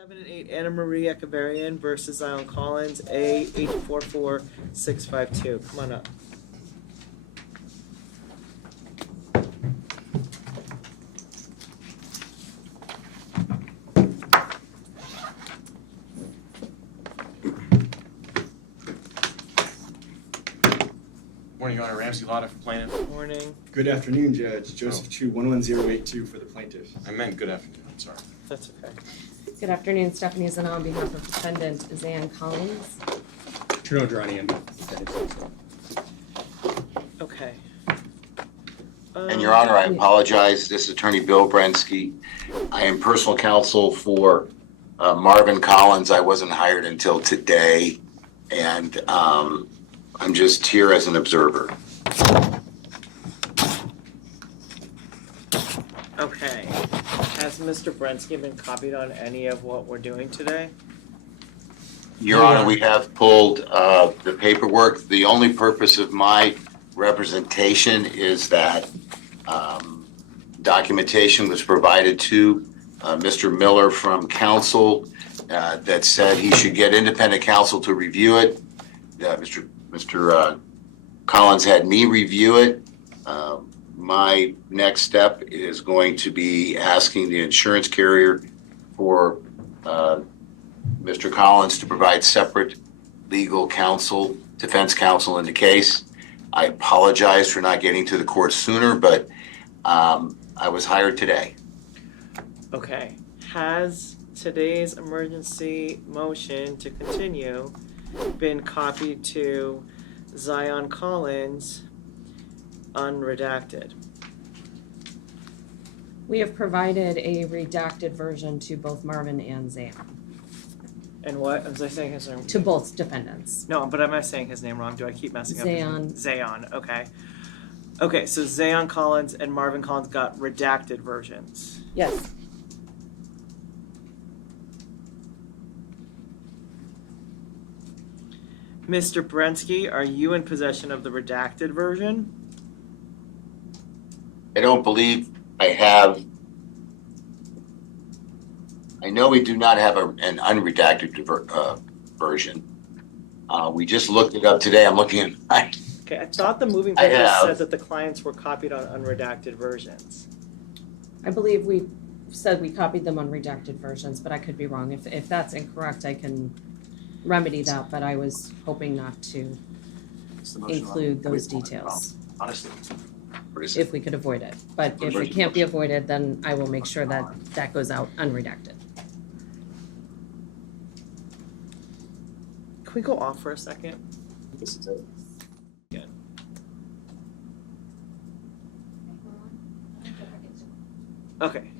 7 and 8 Anna Marie Echevarria versus Zion Collins, A844652. Come on up. Morning, Your Honor. Ramzy, Ladah for Plaintiffs. Morning. Good afternoon, Judge. Joseph Chu, 11082 for the plaintiffs. I meant good afternoon. I'm sorry. That's okay. Good afternoon, Stephanie Zinna on behalf of defendant Zaon Collins. Trudeau Durrani on behalf. Okay. And Your Honor, I apologize. This is Attorney Bill Brensky. I am personal counsel for Marvin Collins. I wasn't hired until today, and I'm just here as an observer. Okay. Has Mr. Brensky been copied on any of what we're doing today? Your Honor, we have pulled the paperwork. The only purpose of my representation is that documentation was provided to Mr. Miller from counsel that said he should get independent counsel to review it. Mr. Collins had me review it. My next step is going to be asking the insurance carrier for Mr. Collins to provide separate legal counsel, defense counsel in the case. I apologize for not getting to the court sooner, but I was hired today. Okay. Has today's emergency motion to continue been copied to Zion Collins unredacted? We have provided a redacted version to both Marvin and Zaon, And what? Was I saying his name? to both defendants. No, but am I saying his name wrong? Do I keep messing up his Zaon. name? Zaon, okay. Okay, so Zaon Collins and Marvin Collins got redacted versions. Yes. Mr. Brensky, are you in possession of the redacted version? I don't believe I have. I know we do not have an unredacted version. We just looked it up today. I'm looking at my. Okay, I thought the moving I papers have. said that the clients were copied on unredacted versions. I believe we said we copied them on redacted versions, but I could be wrong. If that's incorrect, I can remedy that, but I was hoping not to include those details Honestly, if we could avoid it. But if it can't be avoided, then I will make sure that that goes out unredacted. Can we go off for a second? this is it. Okay.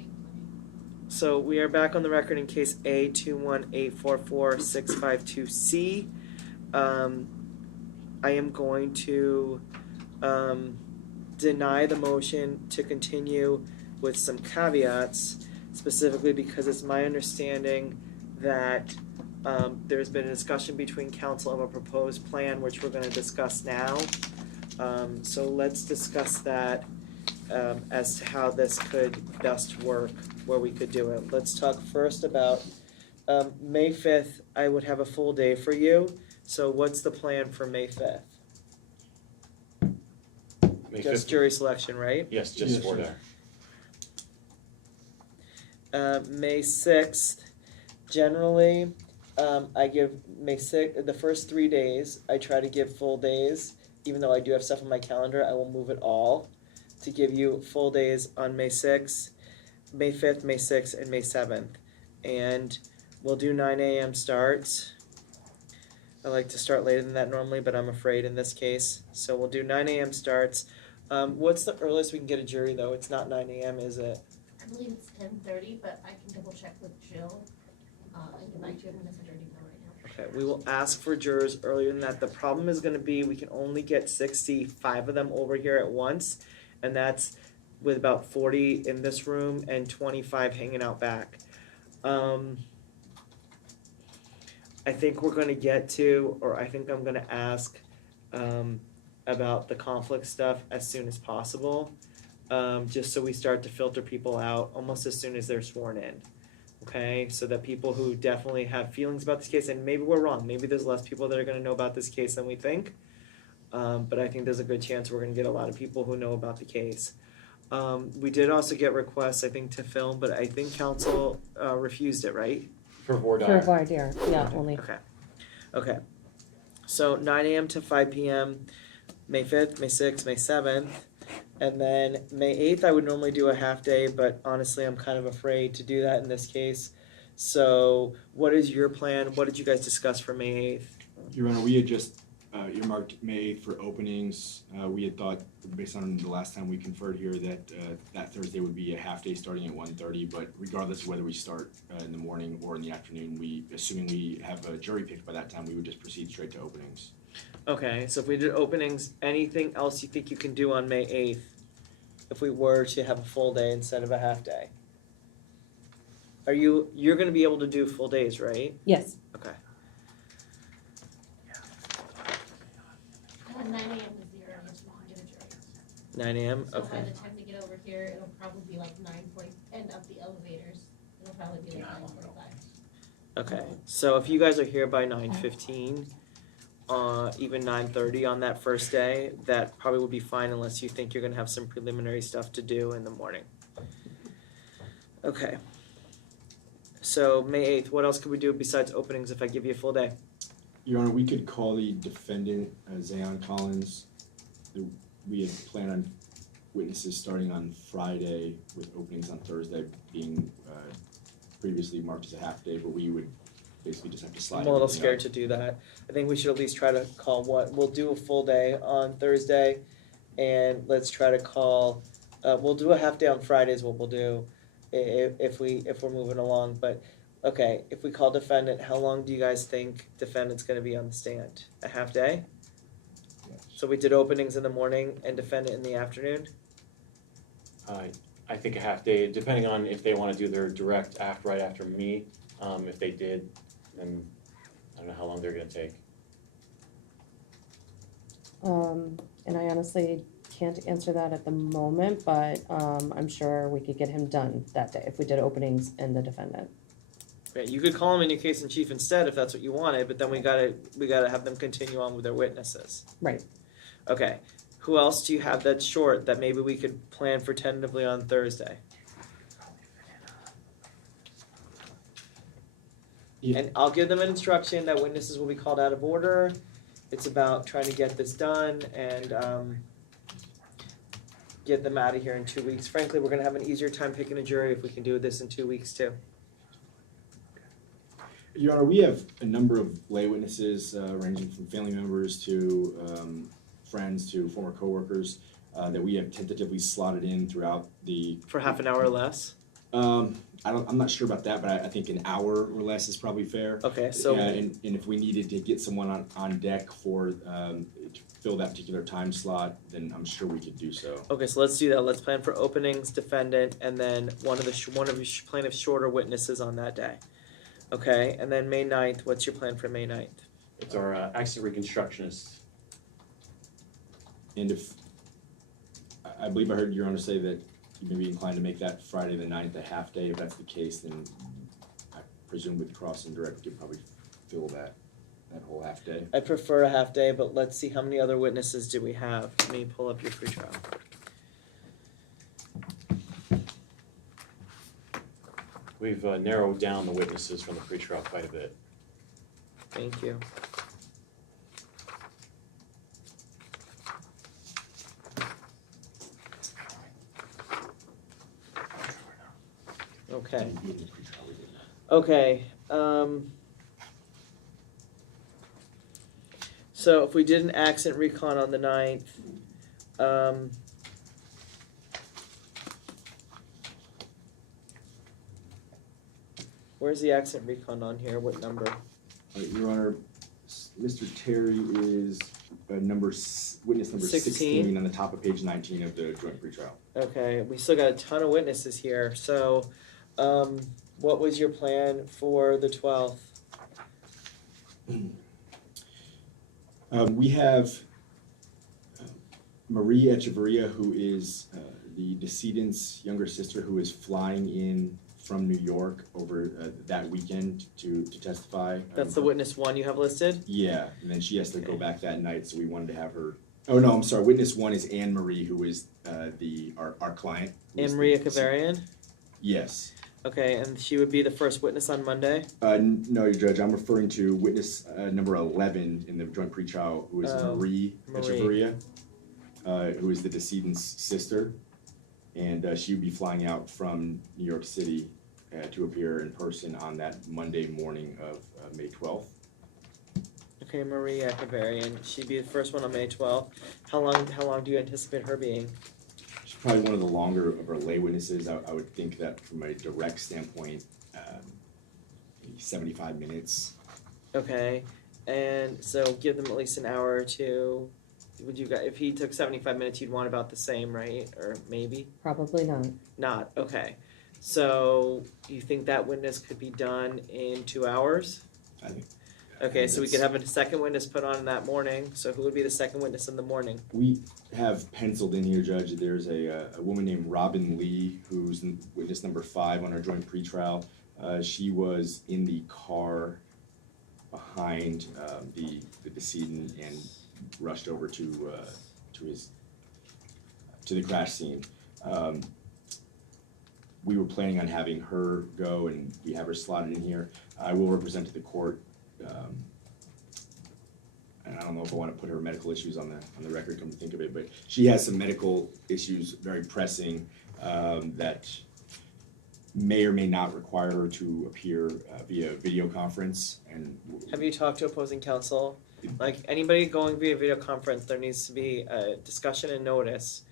So we are back on the record in case A218444652C. I am going to deny the motion to continue with some caveats, specifically because it's my understanding that there's been a discussion between counsel of a proposed plan, which we're going to discuss now. So let's discuss that as to how this could best work, where we could do it. Let's talk first about May 5th. I would have a full day for you. So what's the plan for May 5th? May Just 5th? jury selection, right? Yes, just Yes, for sir. there. May 6th, generally, I give May 6th, the first 3 days, I try to give full days. Even though I do have stuff on my calendar, I will move it all to give you full days on May 6th, May 5th, May 6th, and May 7th. And we'll do 9 a.m. starts. I like to start later than that normally, but I'm afraid in this case. So we'll do 9 a.m. starts. What's the earliest we can get a jury, though? It's not 9 a.m., is it? I believe it's 10:30, but I can double check with Jill. And get back to you on message or email right now. Okay, we will ask for jurors earlier than that. The problem is going to be we can only get 65 of them over here at once, and that's with about 40 in this room and 25 hanging out back. I think we're going to get to, or I think I'm going to ask about the conflict stuff as soon as possible, just so we start to filter people out almost as soon as they're sworn in. okay? So that people who definitely have feelings about this case, and maybe we're wrong, maybe there's less people that are gonna know about this case than we think. But I think there's a good chance we're gonna get a lot of people who know about the case. We did also get requests, I think, to film, but I think council refused it, right? For voir For dire. voir dire, yeah, only. Okay. So 9 a.m. to 5 p.m. May 5th, May 6th, May 7th. And then May 8th, I would normally do a half day, but honestly, I'm kind of afraid to do that in this case. So what is your plan? What did you guys discuss for May 8th? Your Honor, we had just earmarked May 8th for openings. We had thought, based on the last time we conferred here, that that Thursday would be a half day starting at 1:30. But regardless of whether we start in the morning or in the afternoon, assuming we have a jury picked by that time, we would just proceed straight to openings. Okay, so if we did openings, anything else you think you can do on May 8th if we were to have a full day instead of a half day? You're gonna be able to do full days, right? Yes, Okay. 9 a.m. is the earliest we can get a jury. 9 a.m. So by Okay. the time they get over here, it'll probably be like 9:40, and up the elevators, it'll probably be like 9:45. Okay. So if you guys are here by 9:15, even 9:30 on that first day, that probably would be fine unless you think you're gonna have some preliminary stuff to do in the morning. Okay. So May 8th, what else could we do besides openings if I give you a full day? Your Honor, we could call the defendant, Zaon Collins. We had planned on witnesses starting on Friday with openings on Thursday being previously marked as a half day, but we would basically just have to slide I'm a little everything scared up. to do that. I think we should at least try to call we'll do a full day on Thursday, and let's try to call, we'll do a half day on Friday is what we'll do if we're moving along, but, okay, if we call defendant, how long do you guys think defendant's gonna be on the stand? A half day? So we did openings in the morning and defendant in the afternoon? I think a half day, depending on if they wanna do their direct right after me. If they did, then I don't know how long they're gonna take. and I honestly can't answer that at the moment, but, I'm sure we could get him done that day if we did openings and the defendant. Okay, you could call him in your case in chief instead if that's what you wanted, but then we gotta have them continue on with their witnesses. Right. Okay, who else do you have that's short that maybe we could plan for tentatively on Thursday? Yeah. And I'll give them an instruction that witnesses will be called out of order. It's about trying to get this done and get them out of here in 2 weeks. Frankly, we're gonna have an easier time picking a jury if we can do this in 2 weeks too. Your Honor, we have a number of lay witnesses ranging from family members to friends to former coworkers that we have tentatively slotted in throughout the. For half an hour or less? I'm not sure about that, but I think an hour or less is probably fair. Okay, so Yeah, and if we needed to get someone on deck for to fill that particular time slot, then I'm sure we could do so. okay, so let's do that. Let's plan for openings, defendant, and then one of your plaintiff's shorter witnesses on that day. Okay, and then May 9th, what's your plan for May 9th? It's our accident reconstructionist. And if I believe I heard Your Honor say that you may be inclined to make that Friday the 9th a half day. If that's the case, then I presume with cross and direct, you'd probably fill that whole half day. I prefer a half day, but let's see how many other witnesses do we have. Let me pull up your pretrial. We've narrowed down the witnesses from the pretrial quite a bit. Thank you. Okay. Okay, so if we did an accident recon on the 9th, where's the accident recon on here? What number? Your Honor, Mr. Terry is witness number 16 on the top of page 19 of the joint pretrial. Okay, we still got a ton of witnesses here, so, what was your plan for the 12th? We have Marie Echevarria, who is the decedent's younger sister, who is flying in from New York over that weekend to testify. That's the witness one you have listed? Yeah, and then she has to go Okay. back that night, so we wanted to have her. Oh no, I'm sorry. Witness one is Anne Marie, who is our client. who is Anne the- Marie Echevarria? Yes. Okay, and she would be the first witness on Monday? No, Your Judge, I'm referring to witness number 11 in the joint pretrial, who is Oh, Marie Marie. Echevarria, who is the decedent's sister. And she would be flying out from New York City to appear in person on that Monday morning of May 12th. Okay, Marie Echevarria, she'd be the first one on May 12th. How long do you anticipate her being? She's probably one of the longer of our lay witnesses. I would think that from a direct standpoint, maybe 75 minutes. Okay, and so give them at least an hour or two. Would you guys, if he took 75 minutes, you'd want about the same, right? Or maybe? Probably not. Not, okay. So you think that witness could be done in 2 hours? I think. Okay, so we could have a second witness put on that morning. So who would be the second witness in the morning? We have penciled in here, Judge, there's a woman named Robin Lee, who's witness number 5 on our joint pretrial. She was in the car behind the decedent and rushed over to the crash scene. We were planning on having her go, and we have her slotted in here. I will represent to the court. And I don't know if I want to put her medical issues on the record, come to think of it, but she has some medical issues, very pressing, that may or may not require her to appear via video conference. And Have you talked to opposing counsel? Like anybody going via video conference, there needs to be a discussion and notice.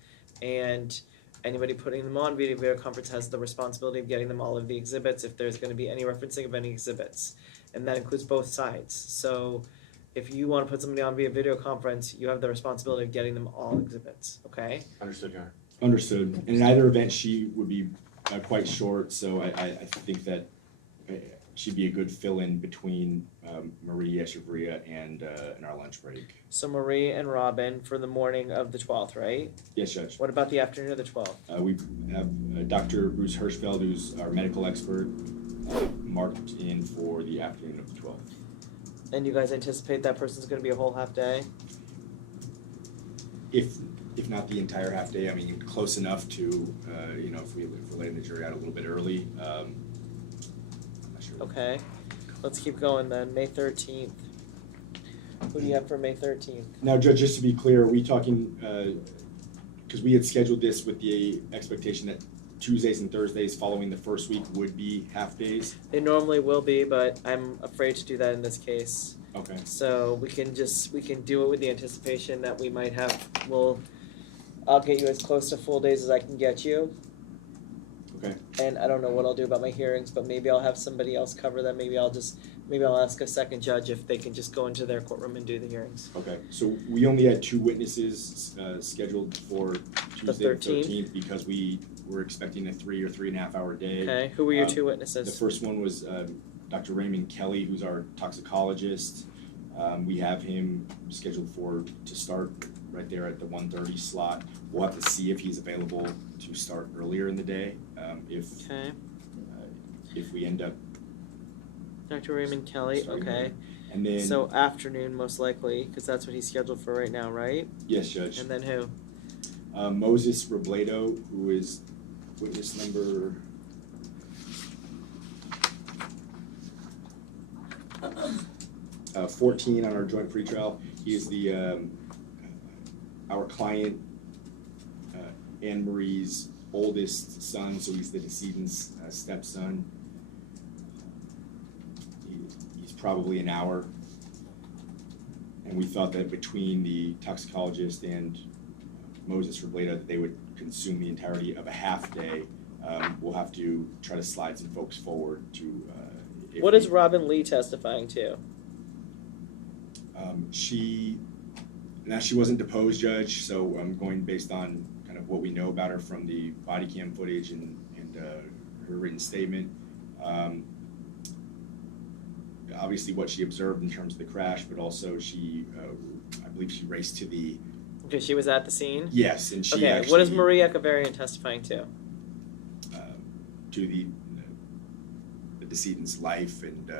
And anybody putting them on video conference has the responsibility of getting them all of the exhibits if there's gonna be any referencing of any exhibits. And that includes both sides. So if you wanna put somebody on via video conference, you have the responsibility of getting them all exhibits, okay? Understood, Your Honor. Understood. And in either event, she would be quite short, so I think that she'd be a good fill-in between Marie Echevarria and our lunch break. So Marie and Robin for the morning of the 12th, right? Yes, Judge. What about the afternoon of the 12th? We have Dr. Bruce Hirschfeld, who's our medical expert, marked in for the afternoon of the 12th. And you guys anticipate that person's gonna be a whole half day? If not the entire half day, I mean, close enough to, if we're letting the jury out a little bit early. I'm not sure. Okay, let's keep going then, May 13th. Who do you have for May 13th? Now, Judge, just to be clear, are we talking, because we had scheduled this with the expectation that Tuesdays and Thursdays following the first week would be half days? They normally will be, but I'm afraid to do that in this case. Okay. So we can do it with the anticipation that we might have, I'll get you as close to full days as I can get you. Okay. And I don't know what I'll do about my hearings, but maybe I'll have somebody else cover them. Maybe I'll ask a second judge if they can just go into their courtroom and do the hearings. Okay, so we only had 2 witnesses scheduled for Tuesday the 13th because we were expecting a 3 or 3.5 hour day. Okay, who were your 2 The witnesses? first one was Dr. Raymond Kelly, who's our toxicologist. We have him scheduled to start right there at the 1:30 slot. We'll have to see if he's available to start earlier in the day. Okay, If we end up, Dr. Raymond Kelly, Sorry, okay. and then, So afternoon most likely, because that's what he's scheduled for right now, right? yes, Judge. And then who? Moses Robledo, who is witness number 14 on our joint pretrial. He is our client, Anne Marie's oldest son, so he's the decedent's stepson. He's probably an hour. And we thought that between the toxicologist and Moses Robledo, that they would consume the entirety of a half day. We'll have to try to slide some folks forward to. What is Robin Lee testifying to? She wasn't deposed, Judge, so I'm going based on kind of what we know about her from the body cam footage and her written statement. Obviously what she observed in terms of the crash, but also I believe she raced to the. Okay, she was at the scene? Yes, and she Okay, actually. what is Marie Echevarria testifying to? To decedent's life and,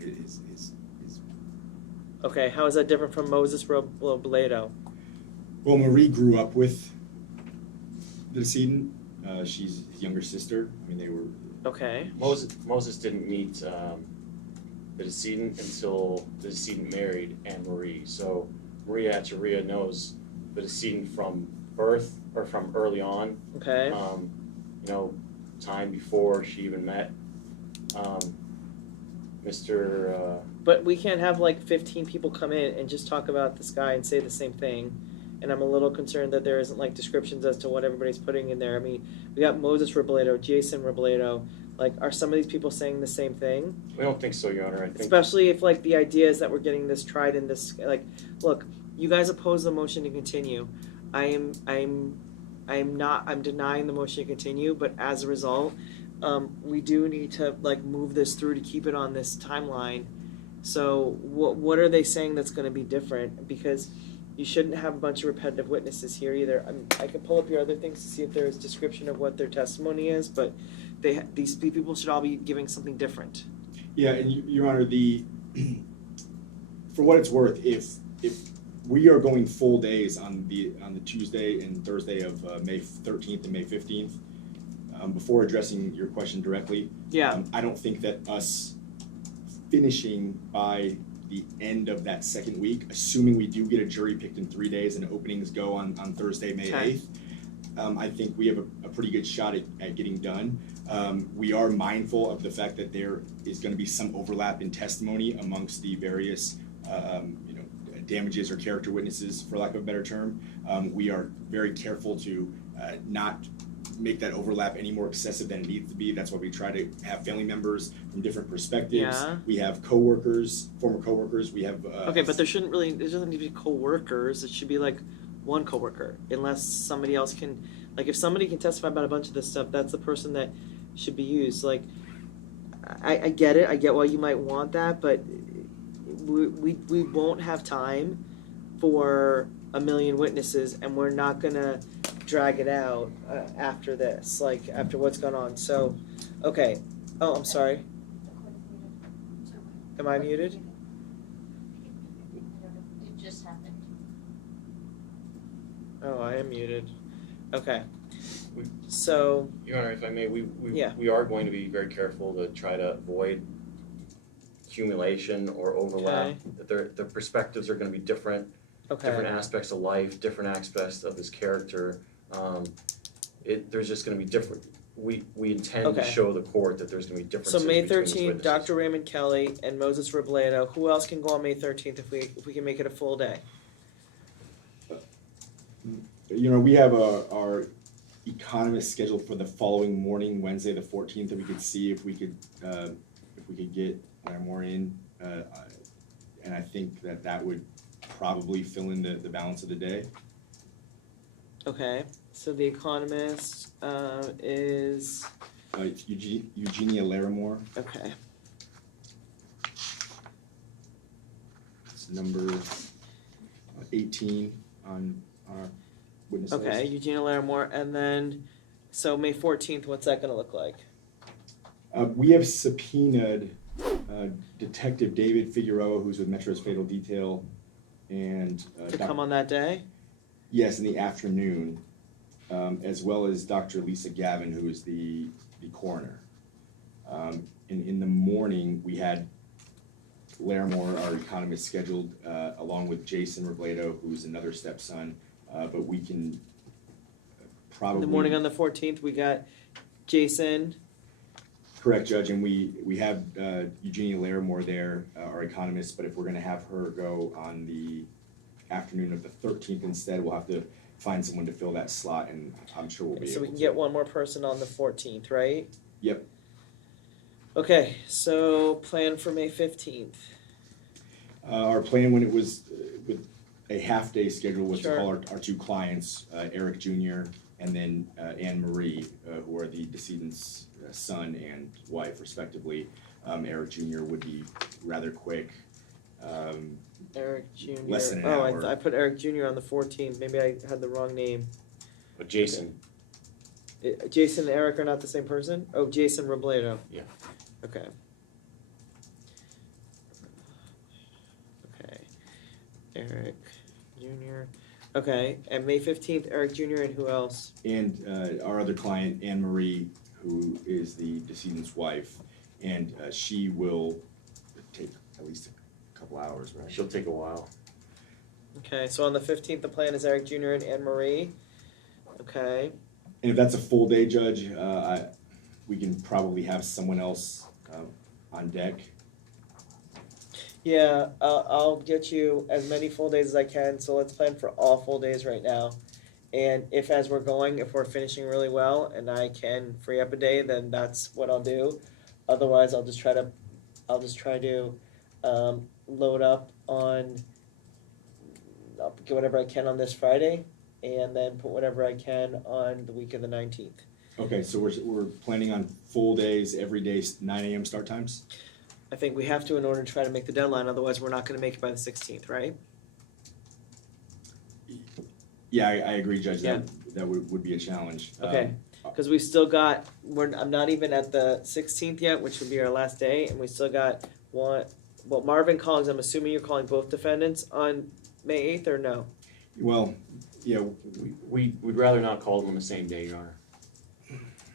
his Okay, how is that different from Moses Robledo? Well, Marie grew up with the decedent. She's his younger sister. I mean, they were. Okay. Moses didn't meet the decedent until the decedent married Anne Marie. So Maria Echevarria knows the decedent from birth or from early on. Okay. Time before she even met Mr. But we can't have like 15 people come in and just talk about this guy and say the same thing. And I'm a little concerned that there isn't like descriptions as to what everybody's putting in there. I mean, we got Moses Robledo, Jason Robledo. Like, are some of these people saying the same thing? We don't think so, Your Honor. I think Especially if like the idea is that we're getting this tried in this, like, look, you guys oppose the motion to continue. I'm denying the motion to continue, but as a result, we do need to like move this through to keep it on this timeline. So what are they saying that's going to be different? Because you shouldn't have a bunch of repetitive witnesses here either. I can pull up your other things to see if there is description of what their testimony is, but these people should all be giving something different. Yeah, and Your Honor, for what it's worth, if we are going full days on the Tuesday and Thursday of May 13th and May 15th, before addressing your question directly, Yeah. I don't think that us finishing by the end of that second week, assuming we do get a jury picked in 3 days and openings go on Thursday, May 8th, I think we have a pretty good shot at getting done. We are mindful of the fact that there is going to be some overlap in testimony amongst the various damages or character witnesses, for lack of a better term. We are very careful to not make that overlap any more excessive than it needs to be. That's why we try to have family members from different perspectives. Yeah. We have coworkers, former coworkers. We have Okay, but there doesn't need to be co-workers. It should be like one co-worker, unless somebody else can, like if somebody can testify about a bunch of this stuff, that's the person that should be used. Like, I get it. I get why you might want that, but we won't have time for a million witnesses, and we're not gonna drag it out after this, like after what's gone on. So, okay. Oh, I'm sorry. Am I muted? It just happened. Oh, I am muted. Okay. We- So, Your Honor, if I may, Yeah. we are going to be very careful to try to avoid accumulation or overlap. That their perspectives are going to be different okay. aspects of life, different aspects of his character. There's just going to be different. We intend to Okay. show the court that there's going to be differences So May between these 13th, witnesses. Dr. Raymond Kelly and Moses Robledo. Who else can go on May 13th if we can make it a full day? we have our economist scheduled for the following morning, Wednesday the 14th, that we could see if we could get more in, and I think that would probably fill in the balance of the day. Okay. So the economist is It's Eugenia Larimore. okay. It's number 18 on our witness list. Okay, Eugenia Larimore, and then so May 14th. What's that going to look like? We have subpoenaed Detective David Figueroa, who's with Metro's Fatal Detail, and To come on that day? yes, in the afternoon, as well as Dr. Lisa Gavin, who is the coroner. In the morning, we had Larimore, our economist, scheduled along with Jason Robledo, who's another stepson, but we can probably. In the morning on the 14th, we got Jason. Correct, Judge, and we have Eugenia Larimore there, our economist, but if we're gonna have her go on the afternoon of the 13th instead, we'll have to find someone to fill that slot, and I'm sure we'll be able to. So we can get one more person on the 14th, right? Yep. Okay, so plan for May 15th. Our plan when it was with a half-day schedule was to Sure. call our two clients, Eric Jr. and then Anne Marie, who are the decedent's son and wife respectively. Eric Jr. would be rather quick. Eric Jr. Less than an Oh, hour. I put Eric Jr. on the 14th. Maybe I had the wrong name. But Jason, Jason and Eric are not the same person? Oh, Jason Robledo. Yeah. Okay. Okay. Eric Jr. Okay, and May 15th, Eric Jr. and who else? And our other client, Anne Marie, who is the decedent's wife, and she will take at least a couple hours, right? She'll take a while. Okay, so on the 15th, the plan is Eric Jr. and Anne Marie. Okay. And if that's a full day, Judge, we can probably have someone else on deck. Yeah, I'll get you as many full days as I can, so let's plan for all full days right now. And if as we're going, if we're finishing really well and I can free up a day, then that's what I'll do. Otherwise, I'll just try to load up on, I'll get whatever I can on this Friday, and then put whatever I can on the week of the 19th. Okay, so we're planning on full days, every day, 9 a.m. start times? I think we have to in order to try to make the deadline, otherwise we're not gonna make it by the 16th, right? Yeah, I agree, Judge, that would be a challenge. Okay. Because we still got, I'm not even at the 16th yet, which would be our last day, and we still got Marvin Collins, I'm assuming you're calling both defendants on May 8th or no? Well, yeah, We'd rather not call them on the same day, Your Honor.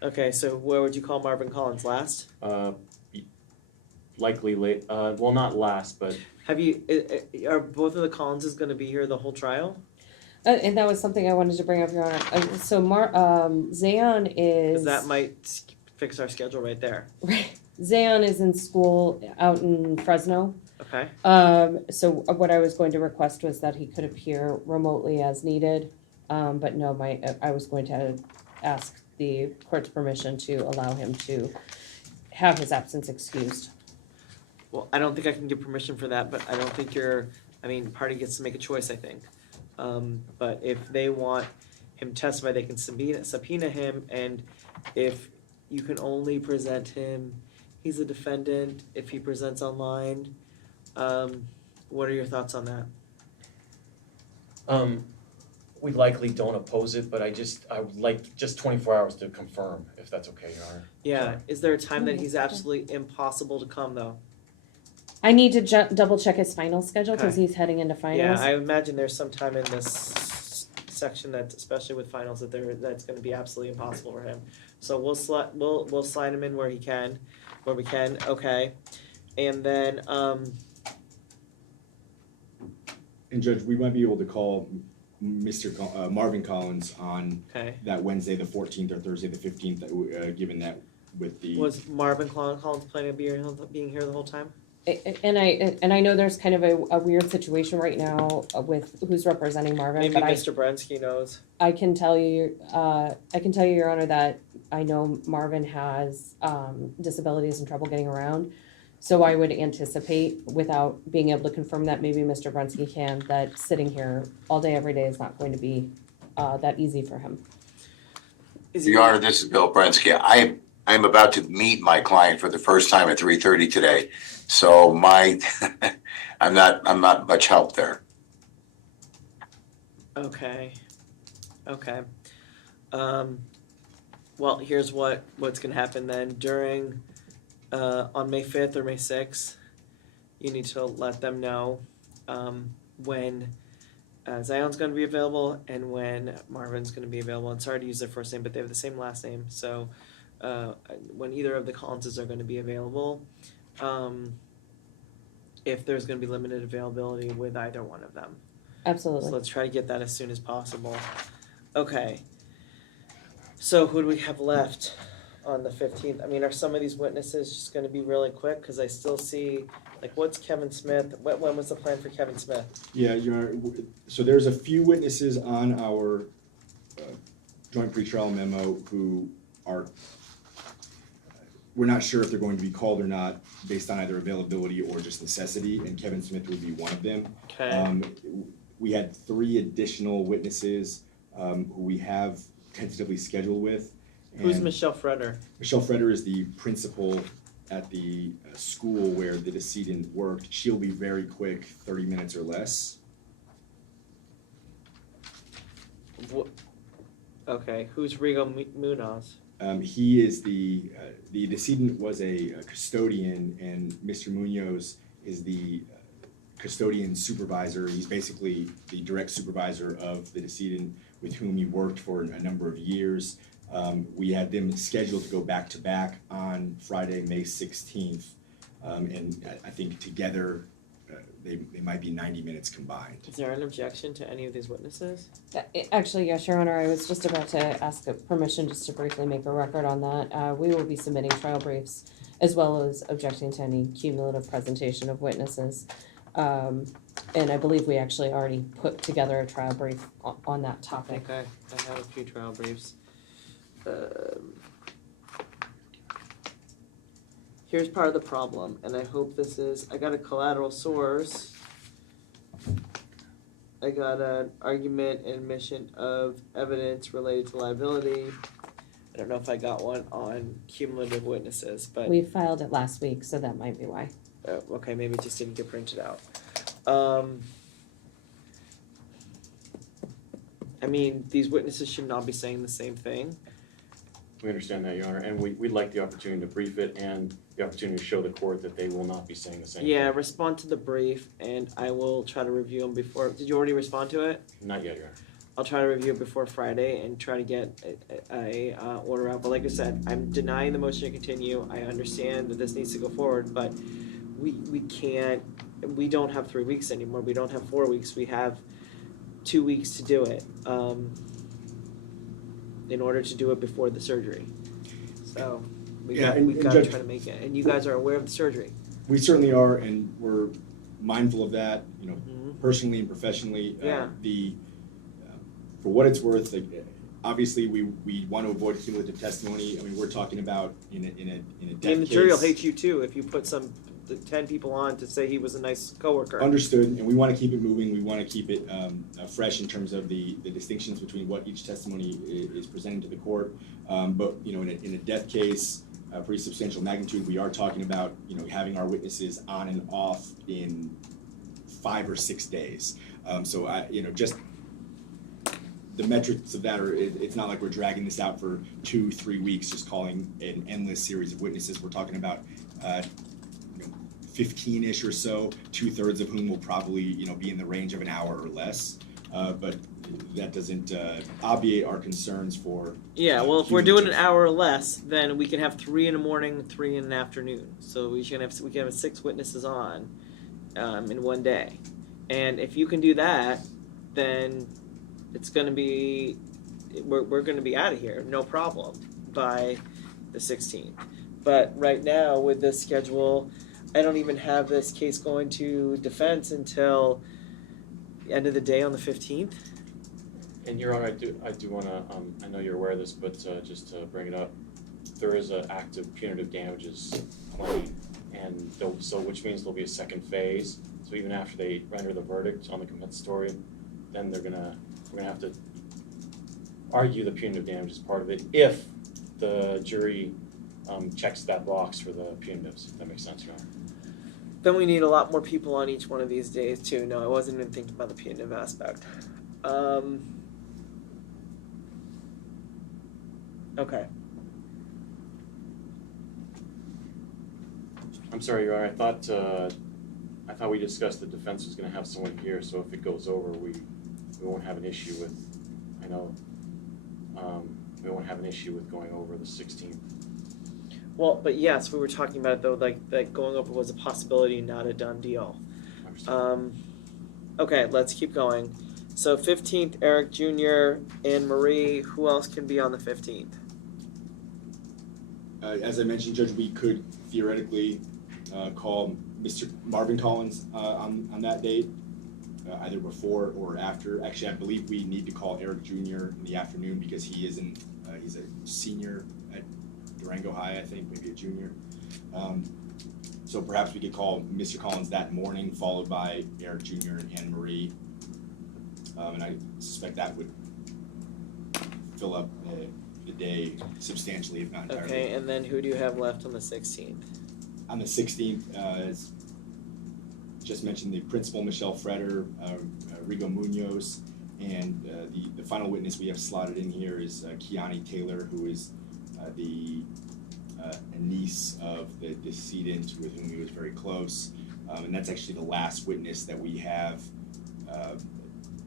Okay, so where would you call Marvin Collins, last? Likely late, well, not last, but Have you, are both of the Collinses gonna be here the whole trial? And that was something I wanted to bring up, Your Honor. So Zaon is. Because that might fix our schedule right there. Zaon is in school out in Fresno. Okay, So what I was going to request was that he could appear remotely as needed. But no, I was going to ask the court's permission to allow him to have his absence excused. well, I don't think I can give permission for that, but I don't think party gets to make a choice, I think. But if they want him testified, they can subpoena him, and if you can only present him, he's a defendant, if he presents online. What are your thoughts on that? we likely don't oppose it, but I would like just 24 hours to confirm, if that's okay, Your Honor. Yeah, is there a time that he's absolutely impossible to come, though? I need to double check his final schedule because Okay. he's heading into Yeah, finals. I imagine there's some time in this section that, especially with finals, that's gonna be absolutely impossible for him. So we'll slide him in where we can, okay. And then, And Judge, we might be able to call Marvin Collins on okay, that Wednesday, the 14th, or Thursday, the 15th, given that with the. was Marvin Collins planning on being here the whole time? And I know there's kind of a weird situation right now with who's representing Marvin, Maybe but Mr. Brensky knows. I can tell you, Your Honor, that I know Marvin has disabilities and trouble getting around. So I would anticipate, without being able to confirm that, maybe Mr. Brensky can, that sitting here all day, every day is not going to be that easy for him. Your Honor, this is Bill Brensky. I'm about to meet my client for the first time at 3:30 today. So I'm not much help there. Okay. Well, here's what's gonna happen then. During, on May 5th or May 6th, you need to let them know, when, Zaon's gonna be available and when Marvin's gonna be available. And sorry to use their first name, but they have the same last name, so, when either of the Collinses are gonna be available, if there's gonna be limited availability with either one of them. So Absolutely. let's try to get that as soon as possible. Okay. So who do we have left on the 15th? I mean, are some of these witnesses just gonna be really quick? Cause I still see, like, what's Kevin Smith? When was the plan for Kevin Smith? Yeah, so there's a few witnesses on our joint pretrial memo who are, we're not sure if they're going to be called or not based on either availability or just necessity, and Kevin Smith would be one of them. Okay, We had 3 additional witnesses who we have tentatively scheduled with. who's and Michelle Freder? Michelle Freder is the principal at the school where the decedent worked. She'll be very quick, 30 minutes or less. Okay, who's Rigo Munoz? He is the decedent was a custodian, and Mr. Munoz is the custodian supervisor. He's basically the direct supervisor of the decedent with whom he worked for a number of years. We had them scheduled to go back to back on Friday, May 16th. And I think together they might be 90 minutes combined. Is there an objection to any of these witnesses? Actually, yes, Your Honor, I was just about to ask permission just to briefly make a record on that. We will be submitting trial briefs as well as objecting to any cumulative presentation of witnesses. And I believe we actually already put together a trial brief on that topic. Okay, I have a few trial briefs. Here's part of the problem, and I hope this is, I got a collateral source. I got an argument and admission of evidence related to liability. I don't know if I got one on cumulative witnesses, but, We filed it last week, so that might be why. okay, maybe it just didn't get printed out. I mean, these witnesses should not be saying the same thing. We understand that, Your Honor, and we'd like the opportunity to brief it and the opportunity to show the court that they will not be saying the same thing. Yeah, respond to the brief, and I will try to review them before, did you already respond to it? Not yet, Your Honor. I'll try to review it before Friday and try to get a order out, but like I said, I'm denying the motion to continue. I understand that this needs to go forward, but we can't, we don't have 3 weeks anymore, we don't have 4 weeks, we have 2 weeks to do it, in order to do it before the surgery. So, we Yeah, and gotta Judge- try to make it, and you guys are aware of the surgery. We certainly are, and we're mindful of that, Mhm. personally and professionally. Yeah. For what it's worth, like, obviously, we want to avoid cumulative testimony. I mean, we're talking about in a death case. And the jury will hate you too if you put the 10 people on to say he was a nice coworker. Understood, and we want to keep it moving. We want to keep it fresh in terms of the distinctions between what each testimony is presenting to the court. But in a death case, pretty substantial magnitude, we are talking about having our witnesses on and off in 5 or 6 days. So just the metrics of that are, it's not like we're dragging this out for 2-3 weeks, just calling an endless series of witnesses. We're talking about 15-ish or so, 2/3 of whom will probably be in the range of an hour or less. But that doesn't obviate our concerns for. Yeah, well, if we're doing an cumulative. hour or less, then we can have 3 in the morning, 3 in the afternoon. So we can have 6 witnesses on in one day. And if you can do that, then it's going to be, we're going to be out of here, no problem, by the 16th. But right now, with this schedule, I don't even have this case going to defense until the end of the day on the 15th. And Your Honor, I do want to, I know you're aware of this, but just to bring it up, there is an active punitive damages claim, and so which means there'll be a second phase. So even after they render the verdict on the compensatory, then we're gonna have to argue the punitive damages part of it if the jury checks that box for the punitives. If that makes sense, Your Honor. Then we need a lot more people on each one of these days too. No, I wasn't even thinking about the punitive aspect. Okay. I'm sorry, Your Honor. I thought we discussed the defense was going to have someone here, so if it goes over, we won't have an issue with. I know we won't have an issue with going over the 16th. Well, but yes, we were talking about it though, like going over was a possibility, not a done deal. Okay, let's keep going. So 15th, Eric Jr. and Marie. Who else can be on the 15th? As I mentioned, Judge, we could theoretically call Mr. Marvin Collins on that date, either before or after. Actually, I believe we need to call Eric Jr. in the afternoon because he's a senior at Durango High, I think, maybe a junior. So perhaps we could call Mr. Collins that morning, followed by Eric Jr. and Anne Marie. And I suspect that would fill up the day substantially, if not entirely. Okay, and then who do you have left on the 16th? On the 16th, as just mentioned, the principal, Michelle Freder, Rigo Munoz, and the final witness we have slotted in here is Kiani Taylor, who is a niece of the decedent with whom he was very close. And that's actually the last witness that we have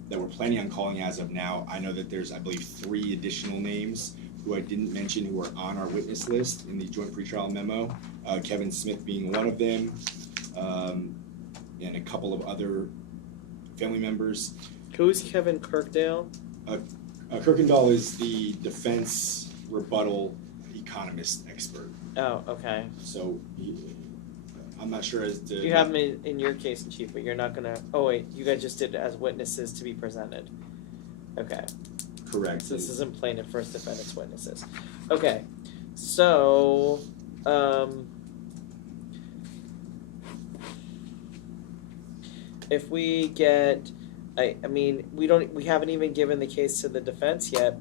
that we're planning on calling as of now. I know that there's, I believe, 3 additional names who I didn't mention who are on our witness list in the joint pretrial memo. Kevin Smith being one of them, and a couple of other family members. Who's Kevin Kirkdale? Kirkendall is the defense rebuttal economist expert. Oh, okay. So I'm not sure as to. You have him in your case in chief, but you're not gonna, oh wait, you guys just did it as witnesses to be presented. Okay, Correct. so this isn't plaintiff first defendant's witnesses. Okay, so, if we get, I mean, we haven't even given the case to the defense yet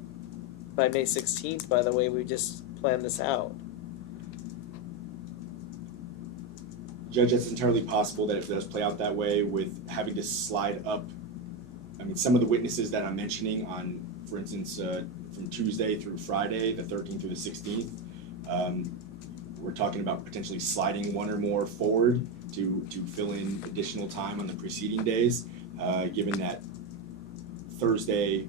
by May 16th, by the way, we just planned this out. Judge, it's entirely possible that if it does play out that way with having to slide up, I mean, some of the witnesses that I'm mentioning on, for instance, from Tuesday through Friday, the 13th through the 16th, we're talking about potentially sliding one or more forward to fill in additional time on the preceding days, given that Thursday,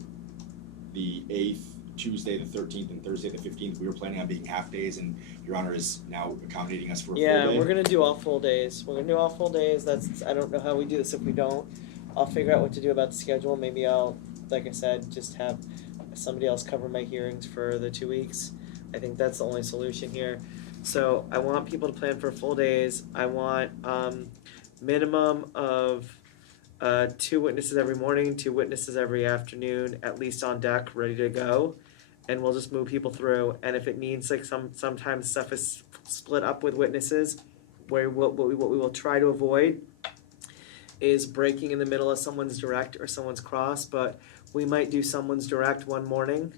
the 8th, Tuesday, the 13th, and Thursday, the 15th, we were planning on being half days, and Your Honor is now accommodating us for a full day. Yeah, we're gonna do all full days. We're gonna do all full days. That's, I don't know how we do this if we don't. I'll figure out what to do about the schedule. Maybe I'll, like I said, just have somebody else cover my hearings for the 2 weeks. I think that's the only solution here. So I want people to plan for full days. I want minimum of 2 witnesses every morning, 2 witnesses every afternoon, at least on deck, ready to go. And we'll just move people through. And if it means like sometimes stuff is split up with witnesses, where what we will try to avoid is breaking in the middle of someone's direct or someone's cross. But we might do someone's direct one morning,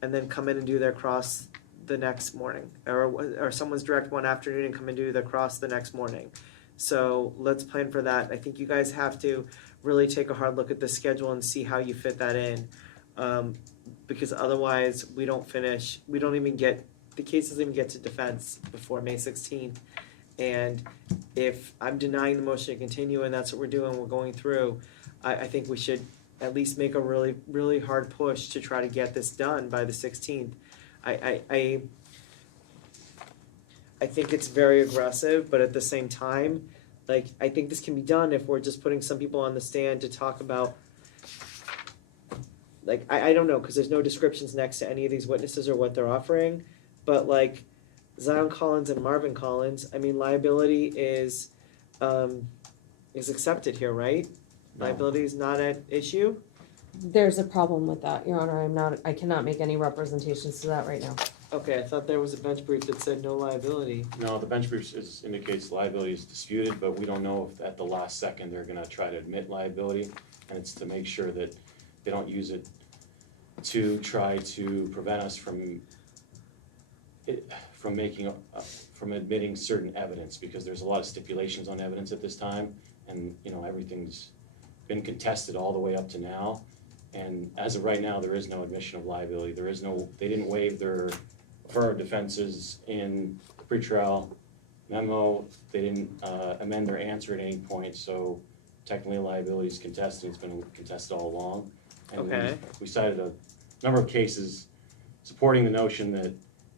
and then come in and do their cross the next morning, or someone's direct one afternoon and come and do the cross the next morning. So let's plan for that. I think you guys have to really take a hard look at the schedule and see how you fit that in. Because otherwise we don't even get, the case doesn't even get to defense before May 16th. And if I'm denying the motion to continue and that's what we're doing, we're going through, I think we should at least make a really, really hard push to try to get this done by the 16th. I think it's very aggressive, but at the same time, like, I think this can be done if we're just putting some people on the stand to talk about, like, I don't know, because there's no descriptions next to any of these witnesses or what they're offering, but like Zaon Collins and Marvin Collins, I mean, liability is accepted here, right? No. Liability is not an issue? There's a problem with that, Your Honor. I cannot make any representations to that right now. Okay, I thought there was a bench brief that said no liability. No, the bench brief indicates liability is disputed, but we don't know if at the last second they're gonna try to admit liability. And it's to make sure that they don't use it to try to prevent us from admitting certain evidence, because there's a lot of stipulations on evidence at this time, and everything's been contested all the way up to now. And as of right now, there is no admission of liability. They didn't waive their affirmative defenses in the pretrial memo. They didn't amend their answer at any point, so technically liability is contested. It's been contested all along. And Okay. we cited a number of cases supporting the notion that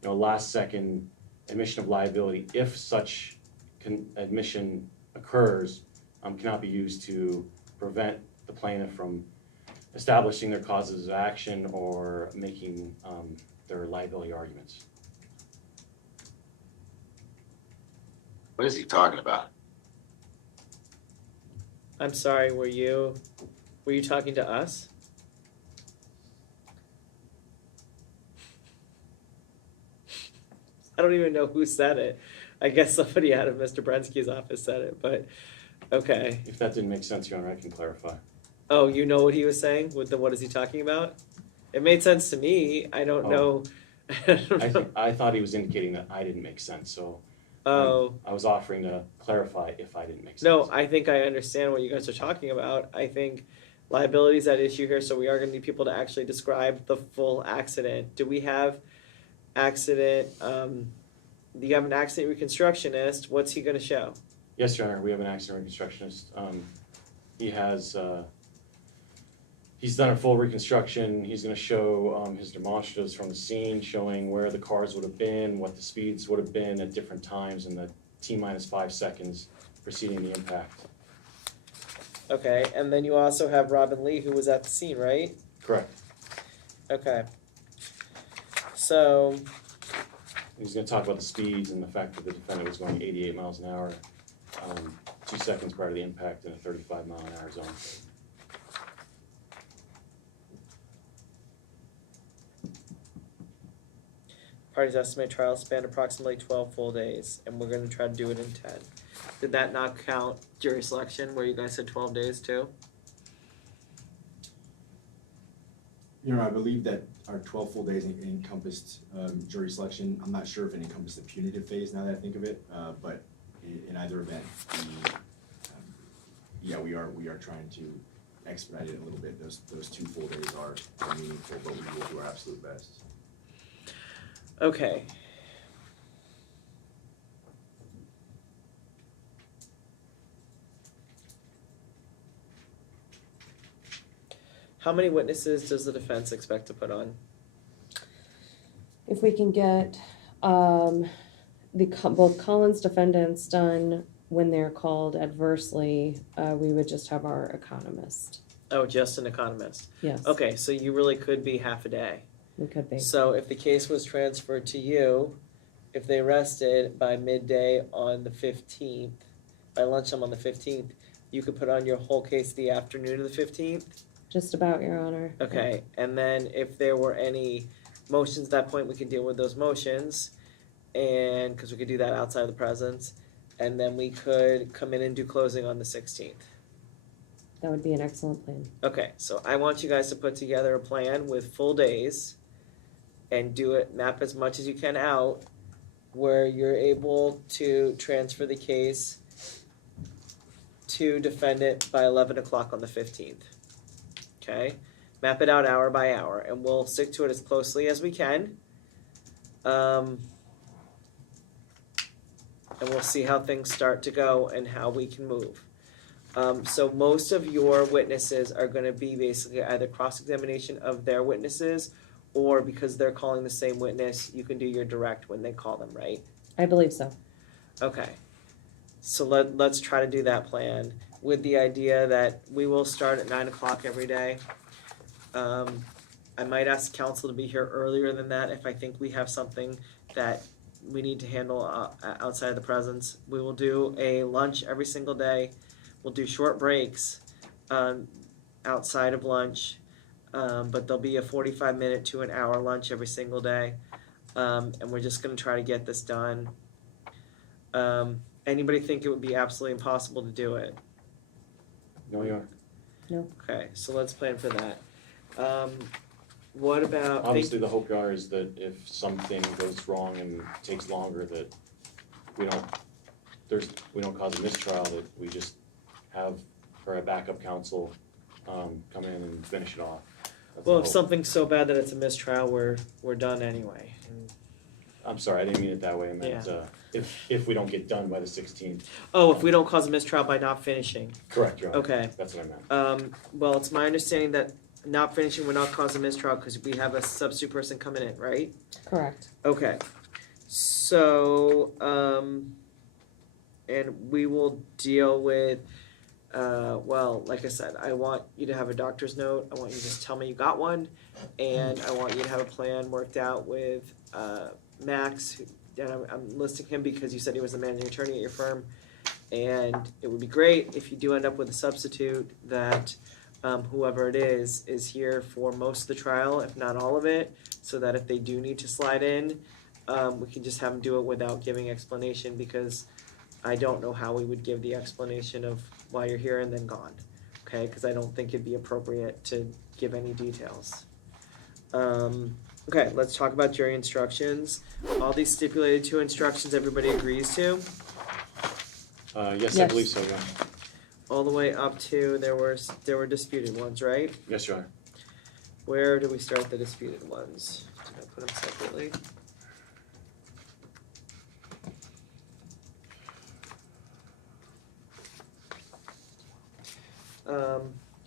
last second admission of liability, if such admission occurs, cannot be used to prevent the plaintiff from establishing their causes of action or making their liability arguments. What is he talking about? I'm sorry, were you talking to us? I don't even know who said it. I guess somebody out of Mr. Brensky's office said it, but okay. If that didn't make sense, Your Honor, I can clarify. Oh, you know what he was saying with the what is he talking about? It made sense to me. I don't know. I thought he was indicating that I didn't make sense, so Oh. I was offering to clarify if I didn't make sense. No, I think I understand what you guys are talking about. I think liability is at issue here, so we are going to need people to actually describe the full accident. Do we have accident, you have an accident reconstructionist, what's he gonna show? Yes, Your Honor, we have an accident reconstructionist. He has, he's done a full reconstruction. He's gonna show, his demonstratives from the scene showing where the cars would have been, what the speeds would have been at different times in the T-minus 5 seconds preceding the impact. Okay, and then you also have Robin Lee, who was at the scene, right? Correct. Okay. So, He's gonna talk about the speeds and the fact that the defendant was going 88 miles an hour, 2 seconds prior to the impact in a 35-mile-an-hour zone. parties estimate trial span approximately 12 full days, and we're gonna try to do it in 10. Did that not count jury selection, where you guys said 12 days too? You know, I believe that our 12 full days encompassed jury selection. I'm not sure if it encompassed the punitive phase now that I think of it, but in either event, yeah, we are trying to expedite it a little bit. Those 2 full days are meaningful, but we will do our absolute best. Okay. How many witnesses does the defense expect to put on? If we can get both Collins defendants done when they're called adversely, we would just have our economist. Oh, just an economist. Yes, Okay, so you really could be half a day. we could be. So if the case was transferred to you, if they rested by midday on the 15th, by lunchtime on the 15th, you could put on your whole case the afternoon of the 15th? Just about, Your Honor. Okay, and then if there were any motions at that point, we could deal with those motions, and, because we could do that outside of the presence, and then we could come in and do closing on the 16th. That would be an excellent plan. Okay, so I want you guys to put together a plan with full days and do it, map as much as you can out, where you're able to transfer the case to defendant by 11 o'clock on the 15th. Okay, map it out hour by hour, and we'll stick to it as closely as we can. And we'll see how things start to go and how we can move. So most of your witnesses are gonna be basically either cross-examination of their witnesses, or because they're calling the same witness, you can do your direct when they call them, right? I believe so. Okay, so let's try to do that plan with the idea that we will start at 9 o'clock every day. I might ask counsel to be here earlier than that if I think we have something that we need to handle outside of the presence. We will do a lunch every single day. We'll do short breaks outside of lunch, but there'll be a 45-minute to an hour lunch every single day, and we're just going to try to get this done. Anybody think it would be absolutely impossible to do it? No, you are. Okay, so let's plan for that. What about? Obviously, the hope are is that if something goes wrong and takes longer, that we don't cause a mistrial, that we just have for a backup counsel come in and finish it off. That's Well, the if hope. something's so bad that it's a mistrial, we're done anyway. I'm sorry, I didn't mean it that way. I meant if we don't get done by the 16th. Oh, if we don't cause a mistrial by not finishing. Correct, Your Honor. Okay. That's what I meant. Well, it's my understanding that not finishing would not cause a mistrial because we have a substitute person coming in, right? Correct. Okay. So, and we will deal with, well, like I said, I want you to have a doctor's note. I want you to just tell me you got one. And I want you to have a plan worked out with Max. And I'm listing him because you said he was the managing attorney at your firm. And it would be great if you do end up with a substitute that whoever it is here for most of the trial, if not all of it, so that if they do need to slide in, we can just have them do it without giving explanation, because I don't know how we would give the explanation of why you're here and then gone, okay? Because I don't think it'd be appropriate to give any details. Okay, let's talk about jury instructions. All these stipulated 2 instructions everybody agrees to? Yes, I Yes. believe so, Your Honor. All the way up to there were disputed ones, right? Yes, Your Honor. Where do we start the disputed ones? Did I put them separately?